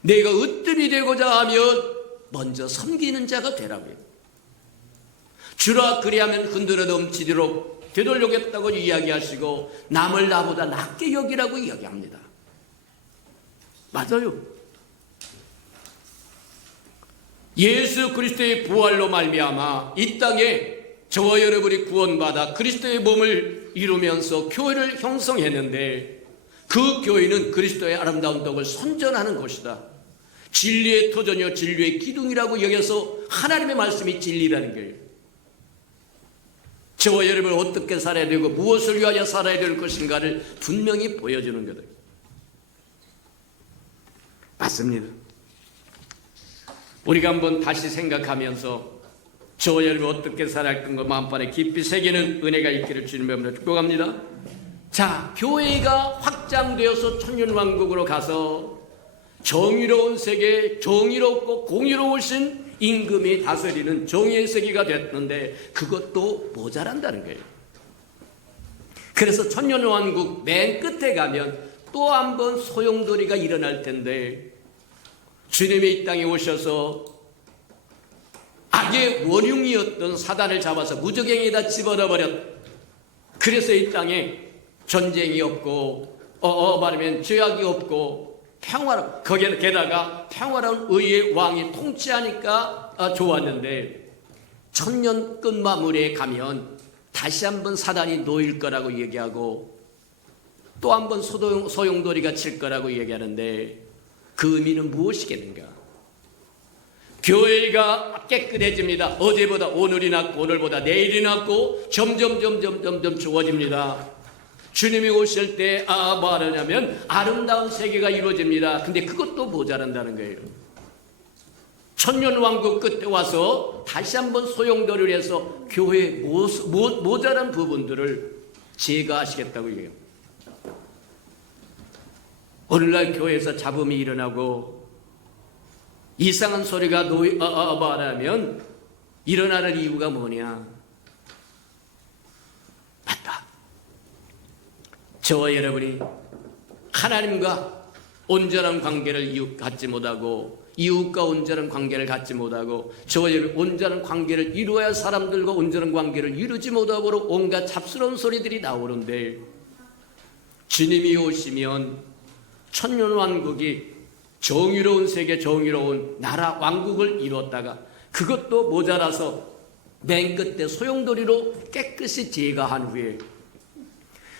내가 으뜸이 되고자 하면 먼저 섬기는 자가 되라고요. 주라 그리하면 흔들어 넘치도록 되돌려겠다고 이야기하시고 남을 나보다 낫게 여기라고 이야기합니다. 맞아요. 예수 그리스도의 부활로 말미암아 이 땅에 저와 여러분이 구원받아 그리스도의 몸을 이루면서 교회를 형성했는데 그 교회는 그리스도의 아름다운 덕을 선전하는 곳이다. 진리의 터전이요 진리의 기둥이라고 여겨서 하나님의 말씀이 진리라는 거예요. 저와 여러분은 어떻게 살아야 되고 무엇을 위하여 살아야 될 것인가를 분명히 보여주는 거다. 맞습니다. 우리가 한번 다시 생각하면서 저와 여러분 어떻게 살아야 할 건가 마음판에 깊이 새기는 은혜가 있기를 주님의 축복합니다. 자, 교회가 확장되어서 천년왕국으로 가서 정의로운 세계, 정의롭고 공의로우신 임금이 다스리는 정의의 세계가 됐는데 그것도 모자란다는 거예요. 그래서 천년왕국 맨 끝에 가면 또 한 번 소용돌이가 일어날 텐데 주님이 이 땅에 오셔서 악의 원흉이었던 사단을 잡아서 무저갱이에다 집어넣어버렸. 그래서 이 땅에 전쟁이 없고 말하면 죄악이 없고 평화로 게다가 평화로운 의의 왕이 통치하니까 좋았는데 천년 끝마무리에 가면 다시 한번 사단이 놓일 거라고 얘기하고 또 한번 소용돌이가 칠 거라고 얘기하는데 그 의미는 무엇이겠는가? 교회가 깨끗해집니다. 어제보다 오늘이 낫고 오늘보다 내일이 낫고 점점 좋아집니다. 주님이 오실 때 말하냐면 아름다운 세계가 이루어집니다. 근데 그것도 모자란다는 거예요. 천년왕국 끝에 와서 다시 한번 소용돌이를 해서 교회의 모자란 부분들을 제거하시겠다고 얘기해요. 오늘날 교회에서 잡음이 일어나고 이상한 소리가 말하면 일어나는 이유가 뭐냐? 맞다. 저와 여러분이 하나님과 온전한 관계를 갖지 못하고 이웃과 온전한 관계를 갖지 못하고 저와 여러분 온전한 관계를 이루어야 사람들과 온전한 관계를 이루지 못하고 온갖 잡스러운 소리들이 나오는데 주님이 오시면 천년왕국이 정의로운 세계 정의로운 나라 왕국을 이루었다가 그것도 모자라서 맨 끝에 소용돌이로 깨끗이 제거한 후에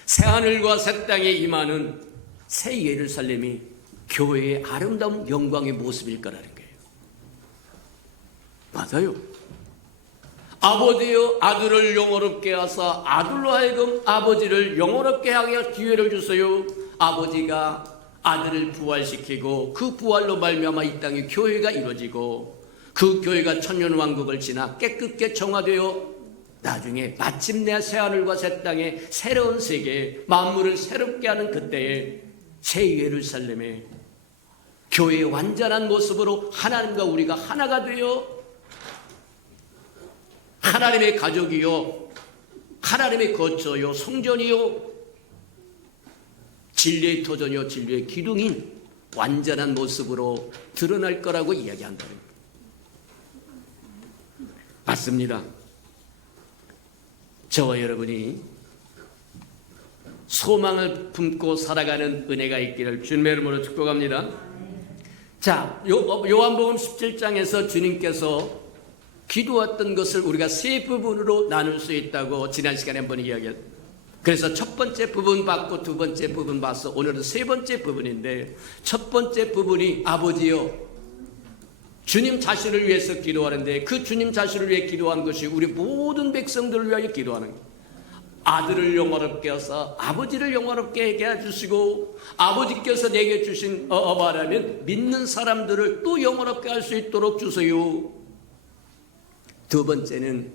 새하늘과 새 땅에 임하는 새 예루살렘이 교회의 아름다운 영광의 모습일 거라는 거예요. 맞아요. 아버지여 아들을 영원롭게 하사 아들로 하여금 아버지를 영원롭게 하게 기회를 주세요. 아버지가 아들을 부활시키고 그 부활로 말미암아 이 땅에 교회가 이루어지고 그 교회가 천년왕국을 지나 깨끗게 정화되어 나중에 마침내 새하늘과 새 땅에 새로운 세계 만물을 새롭게 하는 그때에 새 예루살렘에 교회의 완전한 모습으로 하나님과 우리가 하나가 되어 하나님의 가족이요 하나님의 거처요 성전이요 진리의 터전이요 진리의 기둥인 완전한 모습으로 드러날 거라고 이야기한다는 거예요. 맞습니다. 저와 여러분이 소망을 품고 살아가는 은혜가 있기를 주님의 이름으로 축복합니다. 자, 요한복음 17장에서 주님께서 기도했던 것을 우리가 세 부분으로 나눌 수 있다고 지난 시간에 한번 이야기했습니다. 그래서 첫 번째 부분 받고 두 번째 부분 봐서 오늘은 세 번째 부분인데 첫 번째 부분이 아버지요 주님 자신을 위해서 기도하는데 그 주님 자신을 위해 기도한 것이 우리 모든 백성들을 위하여 기도하는 거예요. 아들을 영화롭게 하사 아버지를 영화롭게 하게 해주시고 아버지께서 내게 주신 말하면 믿는 사람들을 또 영화롭게 할 수 있도록 주세요. 두 번째는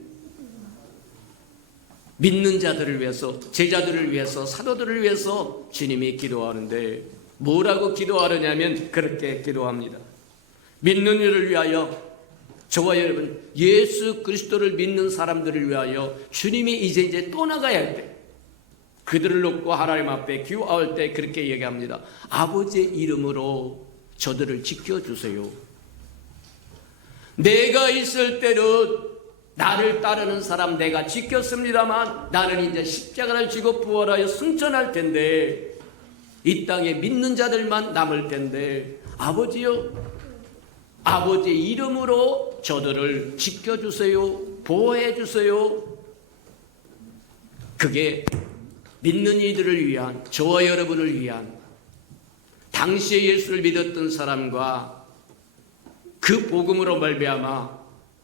믿는 자들을 위해서 제자들을 위해서 사도들을 위해서 주님이 기도하는데 뭐라고 기도하느냐면 그렇게 기도합니다. 믿는 이를 위하여 저와 여러분 예수 그리스도를 믿는 사람들을 위하여 주님이 이제 떠나가야 할 때 그들을 놓고 하나님 앞에 기도할 때 그렇게 얘기합니다. 아버지의 이름으로 저들을 지켜주세요. 내가 있을 때는 나를 따르는 사람 내가 지켰습니다만 나는 이제 십자가를 지고 부활하여 승천할 텐데 이 땅에 믿는 자들만 남을 텐데 아버지요 아버지의 이름으로 저들을 지켜주세요. 보호해주세요. 그게 믿는 이들을 위한 저와 여러분을 위한 당시에 예수를 믿었던 사람과 그 복음으로 말미암아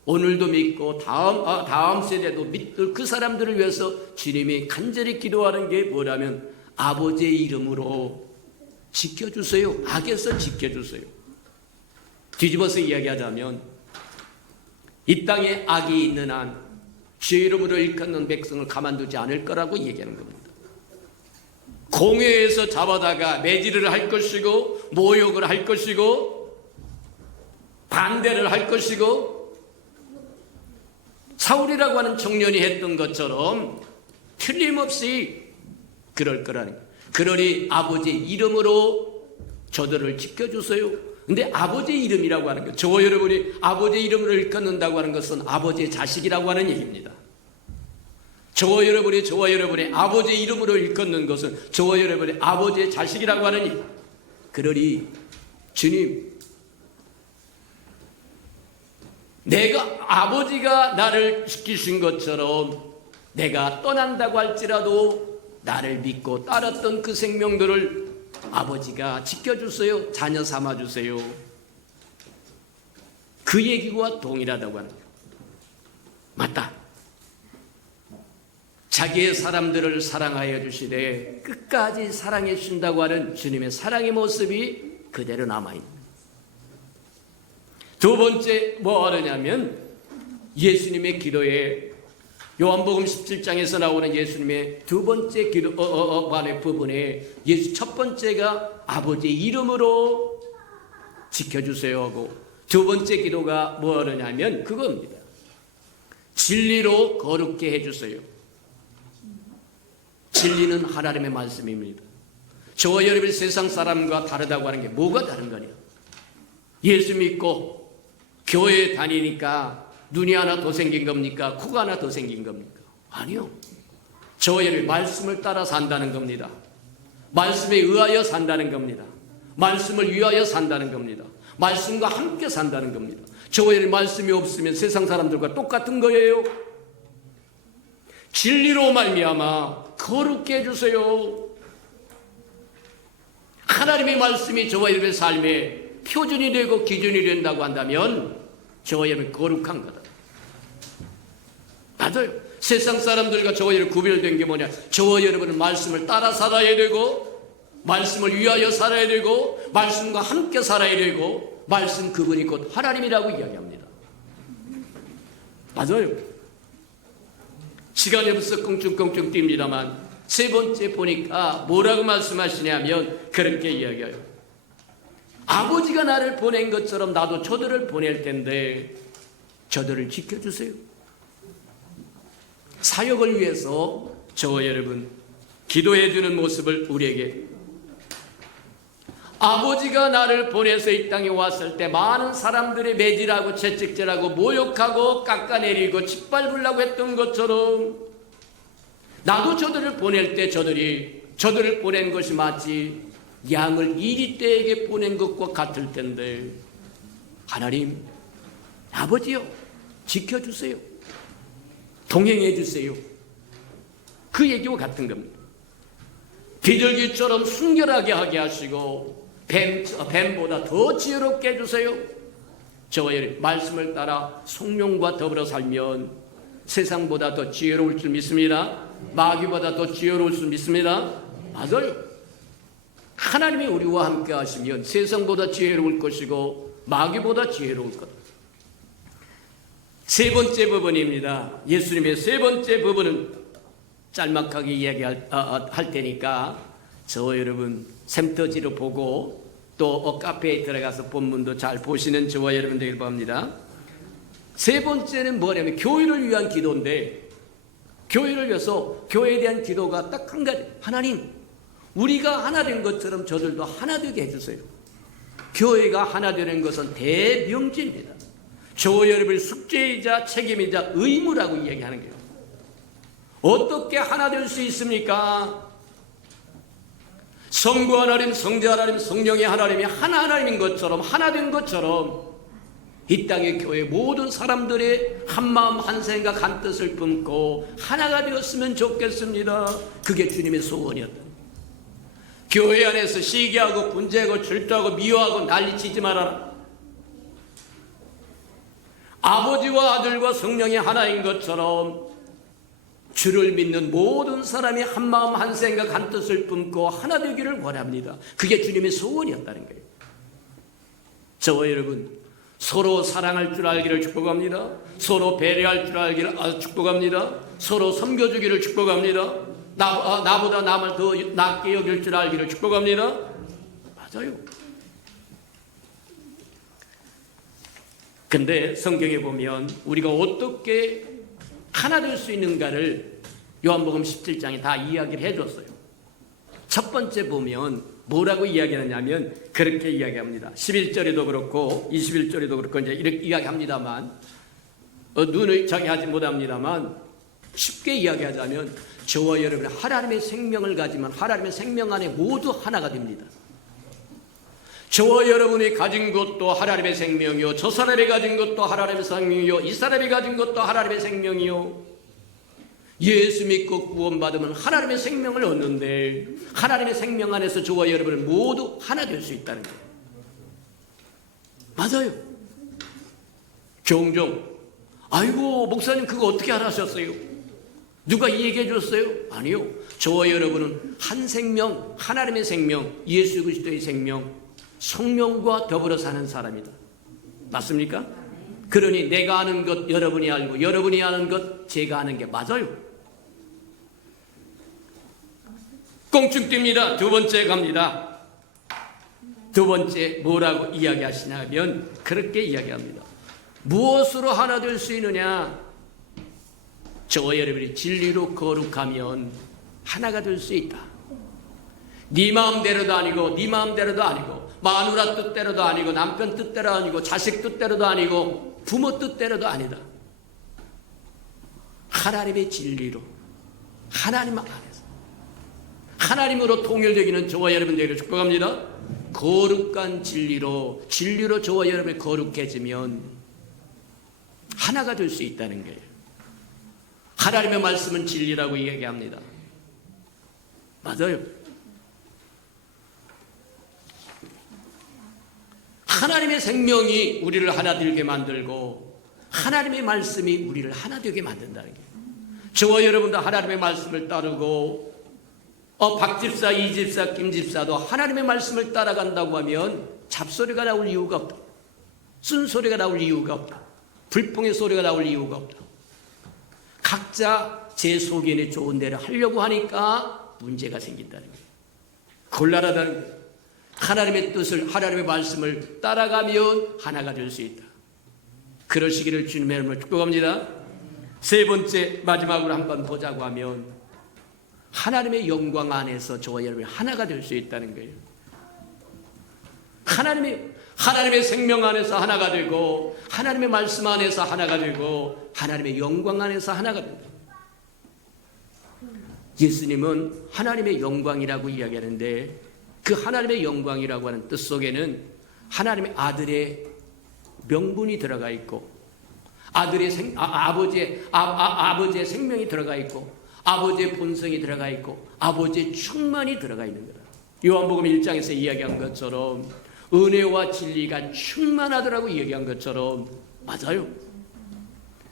오늘도 믿고 다음 세대도 믿을 그 사람들을 위해서 주님이 간절히 기도하는 게 뭐라면 아버지의 이름으로 지켜주세요. 악에서 지켜주세요. 뒤집어서 이야기하자면 이 땅에 악이 있는 한 주의 이름으로 일컫는 백성을 가만두지 않을 거라고 얘기하는 겁니다. 공회에서 잡아다가 매질을 할 것이고 모욕을 할 것이고 반대를 할 것이고 사울이라고 하는 청년이 했던 것처럼 틀림없이 그럴 거라는 거예요. 그러니 아버지 이름으로 저들을 지켜주세요. 근데 아버지의 이름이라고 하는 것, 저와 여러분이 아버지의 이름으로 일컫는다고 하는 것은 아버지의 자식이라고 하는 얘기입니다. 저와 여러분의 아버지의 이름으로 일컫는 것은 저와 여러분의 아버지의 자식이라고 하는 얘기. 그러니 주님, 내가 아버지가 나를 지키신 것처럼 내가 떠난다고 할지라도 나를 믿고 따랐던 그 생명들을 아버지가 지켜주세요. 자녀 삼아주세요. 그 얘기와 동일하다고 하는 거예요. 맞다. 자기의 사람들을 사랑하여 주시되 끝까지 사랑해 주신다고 하는 주님의 사랑의 모습이 그대로 남아있는 거예요. 두 번째 뭐 하느냐면 예수님의 기도에 요한복음 17장에서 나오는 예수님의 두 번째 기도 부분에 예수 첫 번째가 아버지 이름으로 지켜주세요 하고 두 번째 기도가 뭐 하느냐면 그겁니다. 진리로 거룩게 해주세요. 진리는 하나님의 말씀입니다. 저와 여러분이 세상 사람과 다르다고 하는 게 뭐가 다른 거냐? 예수 믿고 교회에 다니니까 눈이 하나 더 생긴 겁니까? 코가 하나 더 생긴 겁니까? 아니요. 저와 여러분이 말씀을 따라 산다는 겁니다. 말씀에 의하여 산다는 겁니다. 말씀을 위하여 산다는 겁니다. 말씀과 함께 산다는 겁니다. 저와 여러분이 말씀이 없으면 세상 사람들과 똑같은 거예요. 진리로 말미암아 거룩게 해주세요. 하나님의 말씀이 저와 여러분의 삶에 표준이 되고 기준이 된다고 한다면 저와 여러분이 거룩한 거다. 맞아요. 세상 사람들과 저와 여러분 구별된 게 뭐냐? 저와 여러분은 말씀을 따라 살아야 되고 말씀을 위하여 살아야 되고 말씀과 함께 살아야 되고 말씀 그분이 곧 하나님이라고 이야기합니다. 맞아요. 시간이 없어 껑충껑충 뜁니다만 세 번째 보니까 뭐라고 말씀하시냐면 그렇게 이야기해요. 아버지가 나를 보낸 것처럼 나도 저들을 보낼 텐데 저들을 지켜주세요. 사역을 위해서 저와 여러분 기도해 주는 모습을 우리에게 아버지가 나를 보내서 이 땅에 왔을 때 많은 사람들이 매질하고 채찍질하고 모욕하고 깎아내리고 짓밟으려고 했던 것처럼 나도 저들을 보낼 때 저들을 보낸 것이 마치 양을 이리떼에게 보낸 것과 같을 텐데 하나님 아버지요 지켜주세요. 동행해 주세요. 그 얘기와 같은 겁니다. 비둘기처럼 순결하게 하게 하시고 뱀보다 더 지혜롭게 해주세요. 저와 여러분 말씀을 따라 성령과 더불어 살면 세상보다 더 지혜로울 줄 믿습니다. 마귀보다 더 지혜로울 줄 믿습니다. 맞아요. 하나님이 우리와 함께 하시면 세상보다 지혜로울 것이고 마귀보다 지혜로울 것. 세 번째 부분입니다. 예수님의 세 번째 부분은 짤막하게 이야기할 테니까 저와 여러분 샘터지로 보고 또 카페에 들어가서 본문도 잘 보시는 저와 여러분 되길 바랍니다. 세 번째는 뭐냐면 교회를 위한 기도인데 교회를 위해서 교회에 대한 기도가 딱 한 가지. 하나님 우리가 하나 된 것처럼 저들도 하나 되게 해주세요. 교회가 하나 되는 것은 대명제입니다. 저와 여러분의 숙제이자 책임이자 의무라고 이야기하는 거예요. 어떻게 하나 될 수 있습니까? 성부 하나님, 성자 하나님, 성령의 하나님이 하나님인 것처럼 하나 된 것처럼 이 땅의 교회 모든 사람들의 한 마음 한 생각 한 뜻을 품고 하나가 되었으면 좋겠습니다. 그게 주님의 소원이었다. 교회 안에서 시기하고 분쟁하고 질투하고 미워하고 난리치지 말아라. 아버지와 아들과 성령이 하나인 것처럼 주를 믿는 모든 사람이 한 마음 한 생각 한 뜻을 품고 하나 되기를 원합니다. 그게 주님의 소원이었다는 거예요. 저와 여러분 서로 사랑할 줄 알기를 축복합니다. 서로 배려할 줄 알기를 축복합니다. 서로 섬겨주기를 축복합니다. 나보다 남을 더 낫게 여길 줄 알기를 축복합니다. 맞아요. 근데 성경에 보면 우리가 어떻게 하나 될 수 있는가를 요한복음 17장에 다 이야기를 해줬어요. 첫 번째 보면 뭐라고 이야기하냐면 그렇게 이야기합니다. 11절에도 그렇고 21절에도 그렇고 이제 이렇게 이야기합니다만 눈을 정의하지 못합니다만 쉽게 이야기하자면 저와 여러분이 하나님의 생명을 가지면 하나님의 생명 안에 모두 하나가 됩니다. 저와 여러분이 가진 것도 하나님의 생명이요, 저 사람이 가진 것도 하나님의 생명이요, 이 사람이 가진 것도 하나님의 생명이요. 예수 믿고 구원받으면 하나님의 생명을 얻는데 하나님의 생명 안에서 저와 여러분은 모두 하나 될 수 있다는 거예요. 맞아요. 종종 아이고 목사님 그거 어떻게 알아셨어요? 누가 얘기해 줬어요? 아니요. 저와 여러분은 한 생명, 하나님의 생명, 예수 그리스도의 생명, 성령과 더불어 사는 사람이다. 맞습니까? 그러니 내가 아는 것 여러분이 알고 여러분이 아는 것 제가 아는 게 맞아요. 꽁충 뜁니다. 두 번째 갑니다. 두 번째 뭐라고 이야기하시냐면 그렇게 이야기합니다. 무엇으로 하나 될 수 있느냐? 저와 여러분이 진리로 거룩하면 하나가 될 수 있다. 네 마음대로도 아니고 네 마음대로도 아니고 마누라 뜻대로도 아니고 남편 뜻대로 아니고 자식 뜻대로도 아니고 부모 뜻대로도 아니다. 하나님의 진리로 하나님 안에서 하나님으로 통일되기는 저와 여러분들에게 축복합니다. 거룩한 진리로 저와 여러분이 거룩해지면 하나가 될 수 있다는 거예요. 하나님의 말씀은 진리라고 이야기합니다. 맞아요. 하나님의 생명이 우리를 하나 되게 만들고 하나님의 말씀이 우리를 하나 되게 만든다는 거예요. 저와 여러분도 하나님의 말씀을 따르고 박집사, 이집사, 김집사도 하나님의 말씀을 따라간다고 하면 잡소리가 나올 이유가 없다. 쓴소리가 나올 이유가 없다. 불평의 소리가 나올 이유가 없다. 각자 제 속에는 좋은 대로 하려고 하니까 문제가 생긴다는 거예요. 곤란하다는 거예요. 하나님의 뜻을 하나님의 말씀을 따라가면 하나가 될 수 있다. 그러시기를 주님의 이름으로 축복합니다. 세 번째 마지막으로 한번 보자고 하면 하나님의 영광 안에서 저와 여러분이 하나가 될 수 있다는 거예요. 하나님의 생명 안에서 하나가 되고 하나님의 말씀 안에서 하나가 되고 하나님의 영광 안에서 하나가 된다. 예수님은 하나님의 영광이라고 이야기하는데 그 하나님의 영광이라고 하는 뜻 속에는 하나님의 아들의 명분이 들어가 있고 아버지의 생명이 들어가 있고 아버지의 본성이 들어가 있고 아버지의 충만이 들어가 있는 거다. 요한복음 1장에서 이야기한 것처럼 은혜와 진리가 충만하더라고 이야기한 것처럼 맞아요.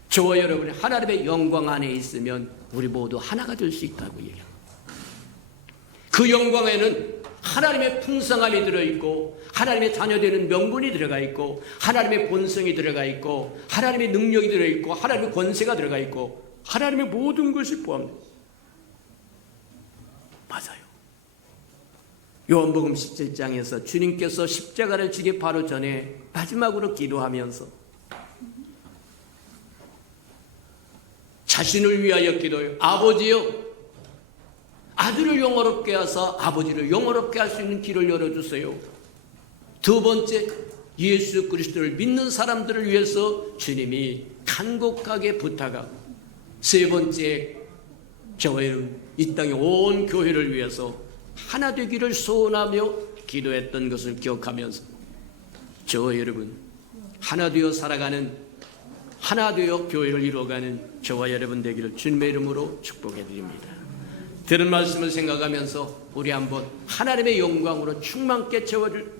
저와 여러분이 하나님의 영광 안에 있으면 우리 모두 하나가 될 수 있다고 얘기합니다. 그 영광에는 하나님의 풍성함이 들어있고 하나님의 자녀되는 명분이 들어가 있고 하나님의 본성이 들어가 있고 하나님의 능력이 들어있고 하나님의 권세가 들어가 있고 하나님의 모든 것이 포함돼요. 맞아요. 요한복음 17장에서 주님께서 십자가를 지기 바로 전에 마지막으로 기도하면서 자신을 위하여 기도해요. 아버지요, 아들을 영화롭게 하사 아버지를 영화롭게 할 수 있는 길을 열어주세요. 두 번째, 예수 그리스도를 믿는 사람들을 위해서 주님이 간곡하게 부탁하고 세 번째, 저와 여러분 이 땅의 온 교회를 위해서 하나 되기를 소원하며 기도했던 것을 기억하면서 저와 여러분 하나 되어 살아가는 하나 되어 교회를 이루어가는 저와 여러분 되기를 주님의 이름으로 축복해 드립니다. 들은 말씀을 생각하면서 우리 한번 하나님의 영광으로 충만케 채워줄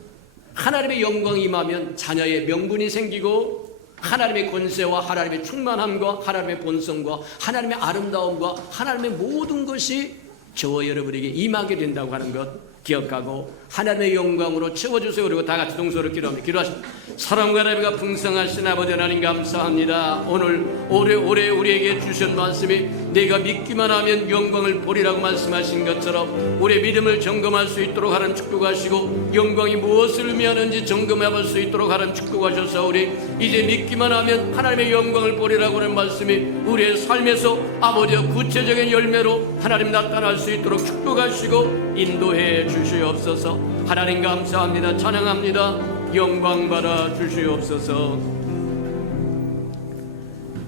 하나님의 영광이 임하면 자녀의 명분이 생기고 하나님의 권세와 하나님의 충만함과 하나님의 본성과 하나님의 아름다움과 하나님의 모든 것이 저와 여러분에게 임하게 된다고 하는 것 기억하고 하나님의 영광으로 채워주세요. 그리고 다 같이 동서로 기도합니다. 기도하십니다. 사랑과 하나님과 풍성하신 아버지 하나님 감사합니다. 오늘 오래 우리에게 주신 말씀이 내가 믿기만 하면 영광을 보리라고 말씀하신 것처럼 우리의 믿음을 점검할 수 있도록 하나님 축복하시고 영광이 무엇을 의미하는지 점검해 볼 수 있도록 하나님 축복하셔서 우리 이제 믿기만 하면 하나님의 영광을 보리라고 하는 말씀이 우리의 삶에서 아버지의 구체적인 열매로 하나님 나타날 수 있도록 축복하시고 인도해 주시옵소서. 하나님 감사합니다. 찬양합니다. 영광 받아 주시옵소서.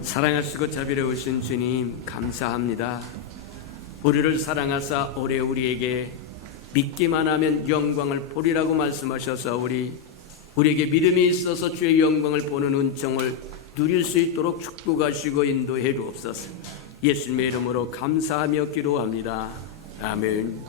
사랑하시고 자비로우신 주님 감사합니다. 우리를 사랑하사 오래 우리에게 믿기만 하면 영광을 보리라고 말씀하셔서 우리에게 믿음이 있어서 주의 영광을 보는 은총을 누릴 수 있도록 축복하시고 인도해 주옵소서. 예수님의 이름으로 감사하며 기도합니다. 아멘.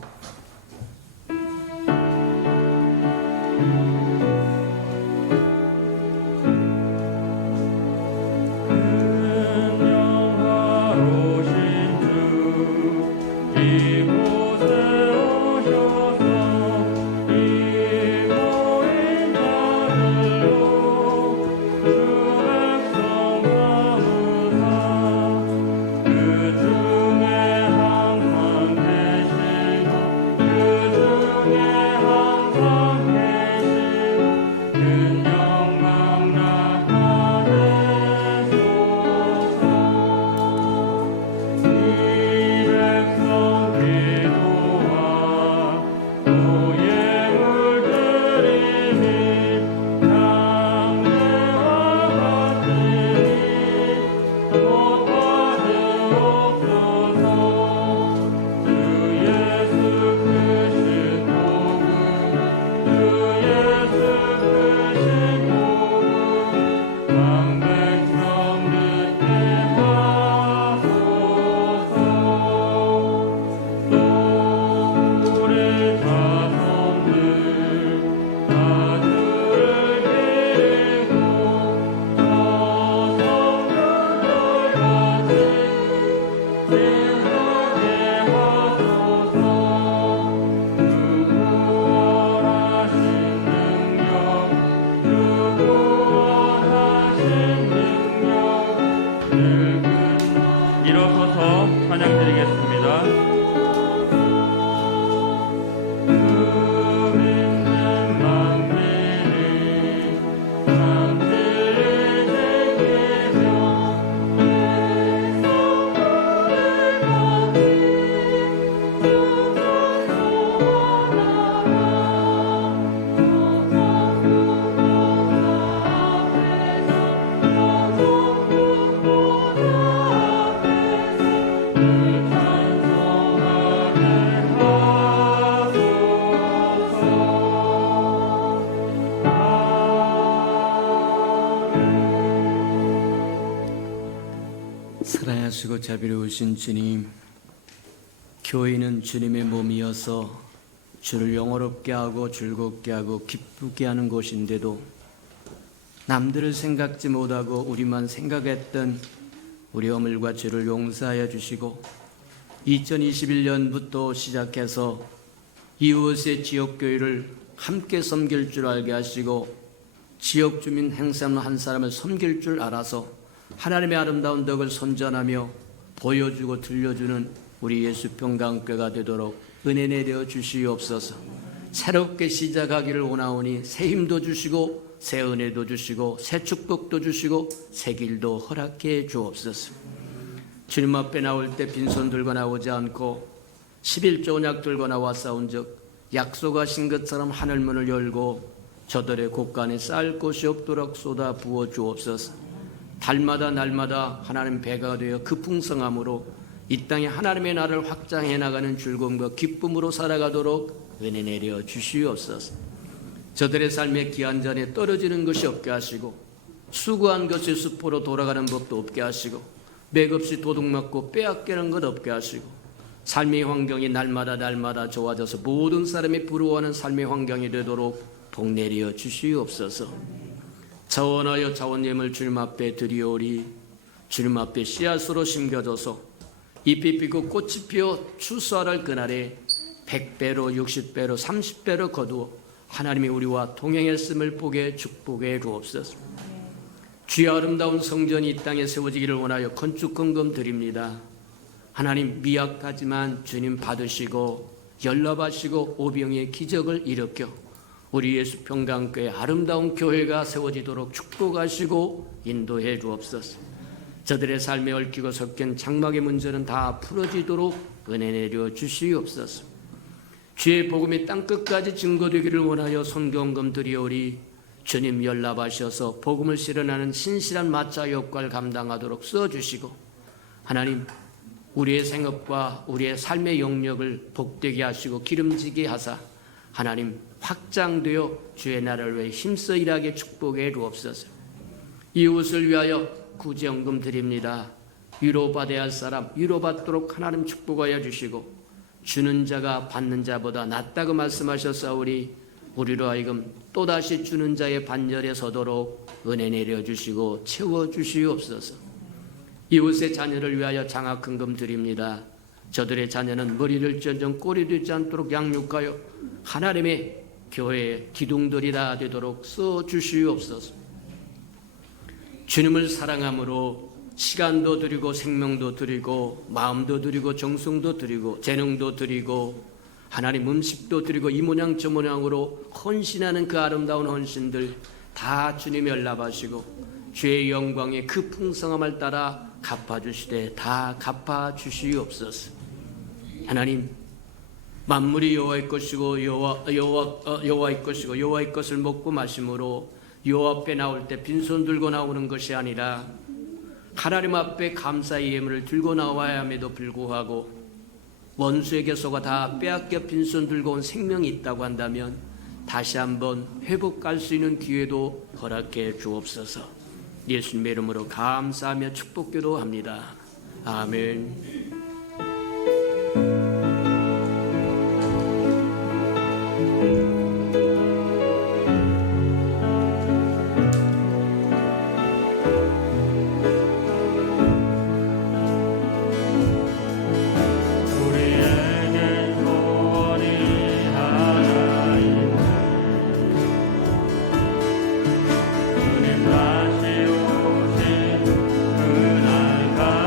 사랑하시고 자비로우신 주님, 교회는 주님의 몸이어서 주를 영화롭게 하고 즐겁게 하고 기쁘게 하는 곳인데도 남들을 생각지 못하고 우리만 생각했던 우리 허물과 죄를 용서하여 주시고 2021년부터 시작해서 이웃의 지역교회를 함께 섬길 줄 알게 하시고 지역 주민 행사하는 한 사람을 섬길 줄 알아서 하나님의 아름다운 덕을 선전하며 보여주고 들려주는 우리 예수평강교회가 되도록 은혜 내려 주시옵소서. 새롭게 시작하기를 원하오니 새 힘도 주시고 새 은혜도 주시고 새 축복도 주시고 새 길도 허락해 주옵소서. 주님 앞에 나올 때 빈손 들고 나오지 않고 11조 언약 들고 나와 싸운 적 약속하신 것처럼 하늘문을 열고 저들의 곳간에 쌓을 곳이 없도록 쏟아 부어 주옵소서. 달마다 날마다 하나님 배가 되어 그 풍성함으로 이 땅에 하나님의 나라를 확장해 나가는 즐거움과 기쁨으로 살아가도록 은혜 내려 주시옵소서. 저들의 삶의 기한 잔에 떨어지는 것이 없게 하시고 수고한 것이 수포로 돌아가는 법도 없게 하시고 맥없이 도둑맞고 빼앗기는 것 없게 하시고 삶의 환경이 날마다 좋아져서 모든 사람이 부러워하는 삶의 환경이 되도록 복 내려 주시옵소서. 자원하여 자원예물 주님 앞에 드리오리. 주님 앞에 씨앗으로 심겨져서 잎이 피고 꽃이 피어 추수하랄 그날에 100배로 60배로 30배로 거두어 하나님이 우리와 동행했음을 보게 축복해 주옵소서. 주의 아름다운 성전이 이 땅에 세워지기를 원하여 건축헌금 드립니다. 하나님 미약하지만 주님 받으시고 연락하시고 오병이의 기적을 일으켜 우리 예수평강교회 아름다운 교회가 세워지도록 축복하시고 인도해 주옵소서. 저들의 삶에 얽히고 섞인 장막의 문제는 다 풀어지도록 은혜 내려 주시옵소서. 주의 복음이 땅끝까지 증거되기를 원하여 선교헌금 드리오리. 주님 연락하셔서 복음을 실현하는 신실한 마차 역할 감당하도록 써주시고 하나님 우리의 생업과 우리의 삶의 영역을 복되게 하시고 기름지게 하사 하나님 확장되어 주의 나라를 위해 힘써 일하게 축복해 주옵소서. 이웃을 위하여 구제헌금 드립니다. 위로받아야 할 사람 위로받도록 하나님 축복하여 주시고 주는 자가 받는 자보다 낫다고 말씀하셨사오니 우리로 하여금 또다시 주는 자의 반열에 서도록 은혜 내려주시고 채워주시옵소서. 이웃의 자녀를 위하여 장학헌금 드립니다. 저들의 자녀는 머리를 쪄정 꼬리 되지 않도록 양육하여 하나님의 교회의 기둥들이라 되도록 써주시옵소서. 주님을 사랑함으로 시간도 드리고 생명도 드리고 마음도 드리고 정성도 드리고 재능도 드리고 하나님 음식도 드리고 이 모양 저 모양으로 헌신하는 그 아름다운 헌신들 다 주님이 연락하시고 주의 영광의 그 풍성함을 따라 갚아주시되 다 갚아주시옵소서. 하나님 만물이 여호와의 것이고 여호와의 것이고 여호와의 것을 먹고 마심으로 여호와 앞에 나올 때 빈손 들고 나오는 것이 아니라 하나님 앞에 감사의 예물을 들고 나와야 함에도 불구하고 원수에게서가 다 빼앗겨 빈손 들고 온 생명이 있다고 한다면 다시 한번 회복할 수 있는 기회도 허락해 주옵소서. 예수님의 이름으로 감사하며 축복기도합니다. 아멘. 다시 오신 그날까지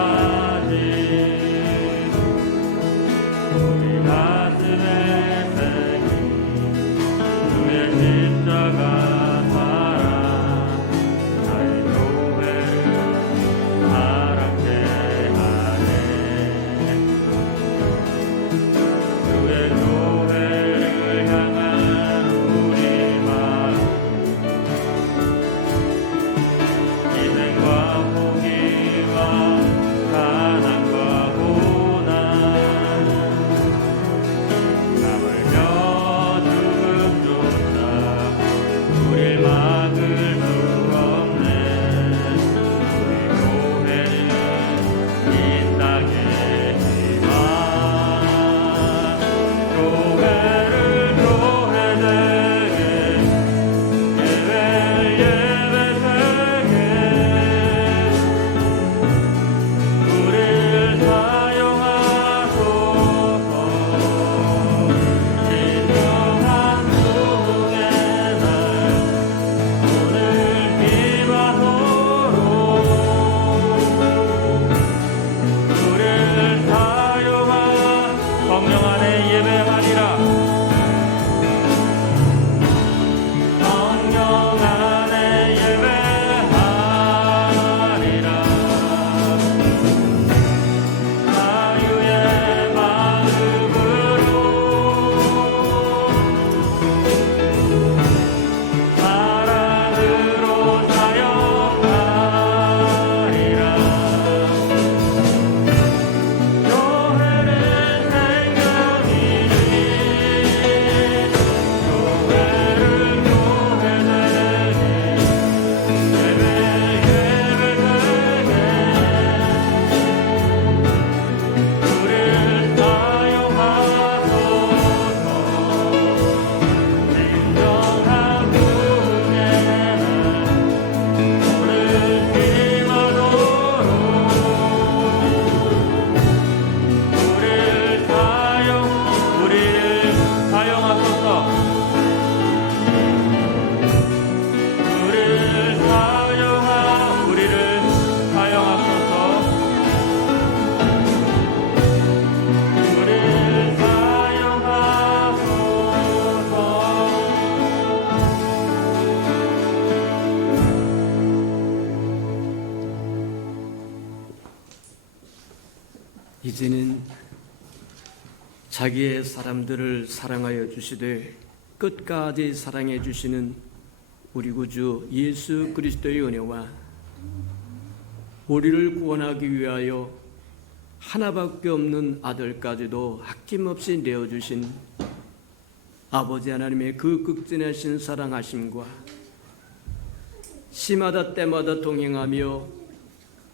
이제는 자기의 사람들을 사랑하여 주시되 끝까지 사랑해 주시는 우리 구주 예수 그리스도의 은혜와 우리를 구원하기 위하여 하나밖에 없는 아들까지도 아낌없이 내어주신 아버지 하나님의 그 극진하신 사랑하심과 시마다 때마다 동행하며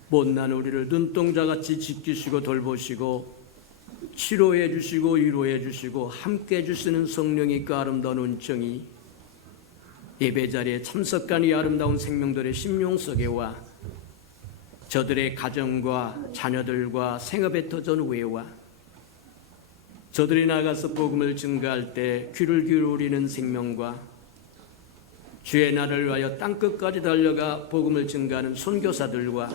못난 우리를 눈동자같이 지키시고 돌보시고 치료해 주시고 위로해 주시고 함께 해 주시는 성령의 그 아름다운 은총이 예배 자리에 참석한 이 아름다운 생명들의 심령속에와 저들의 가정과 자녀들과 생업에 터전 후에와 저들이 나가서 복음을 증거할 때 귀를 기울이는 생명과 주의 날을 위하여 땅끝까지 달려가 복음을 증거하는 선교사들과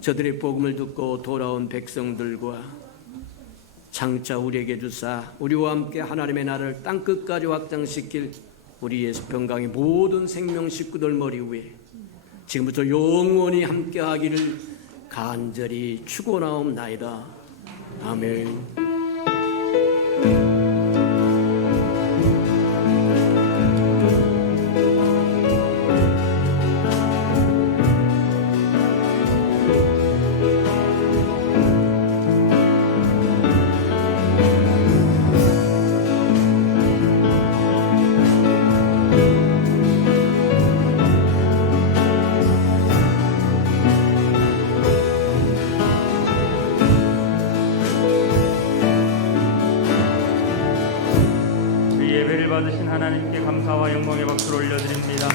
저들의 복음을 듣고 돌아온 백성들과 장차 우리에게 주사 우리와 함께 하나님의 나라를 땅끝까지 확장시킬 우리 예수평강의 모든 생명 식구들 머리 위에 지금부터 영원히 함께하기를 간절히 축원하옵나이다. 아멘. 예배를 받으신 하나님께 감사와 영광의 박수를 올려드립니다.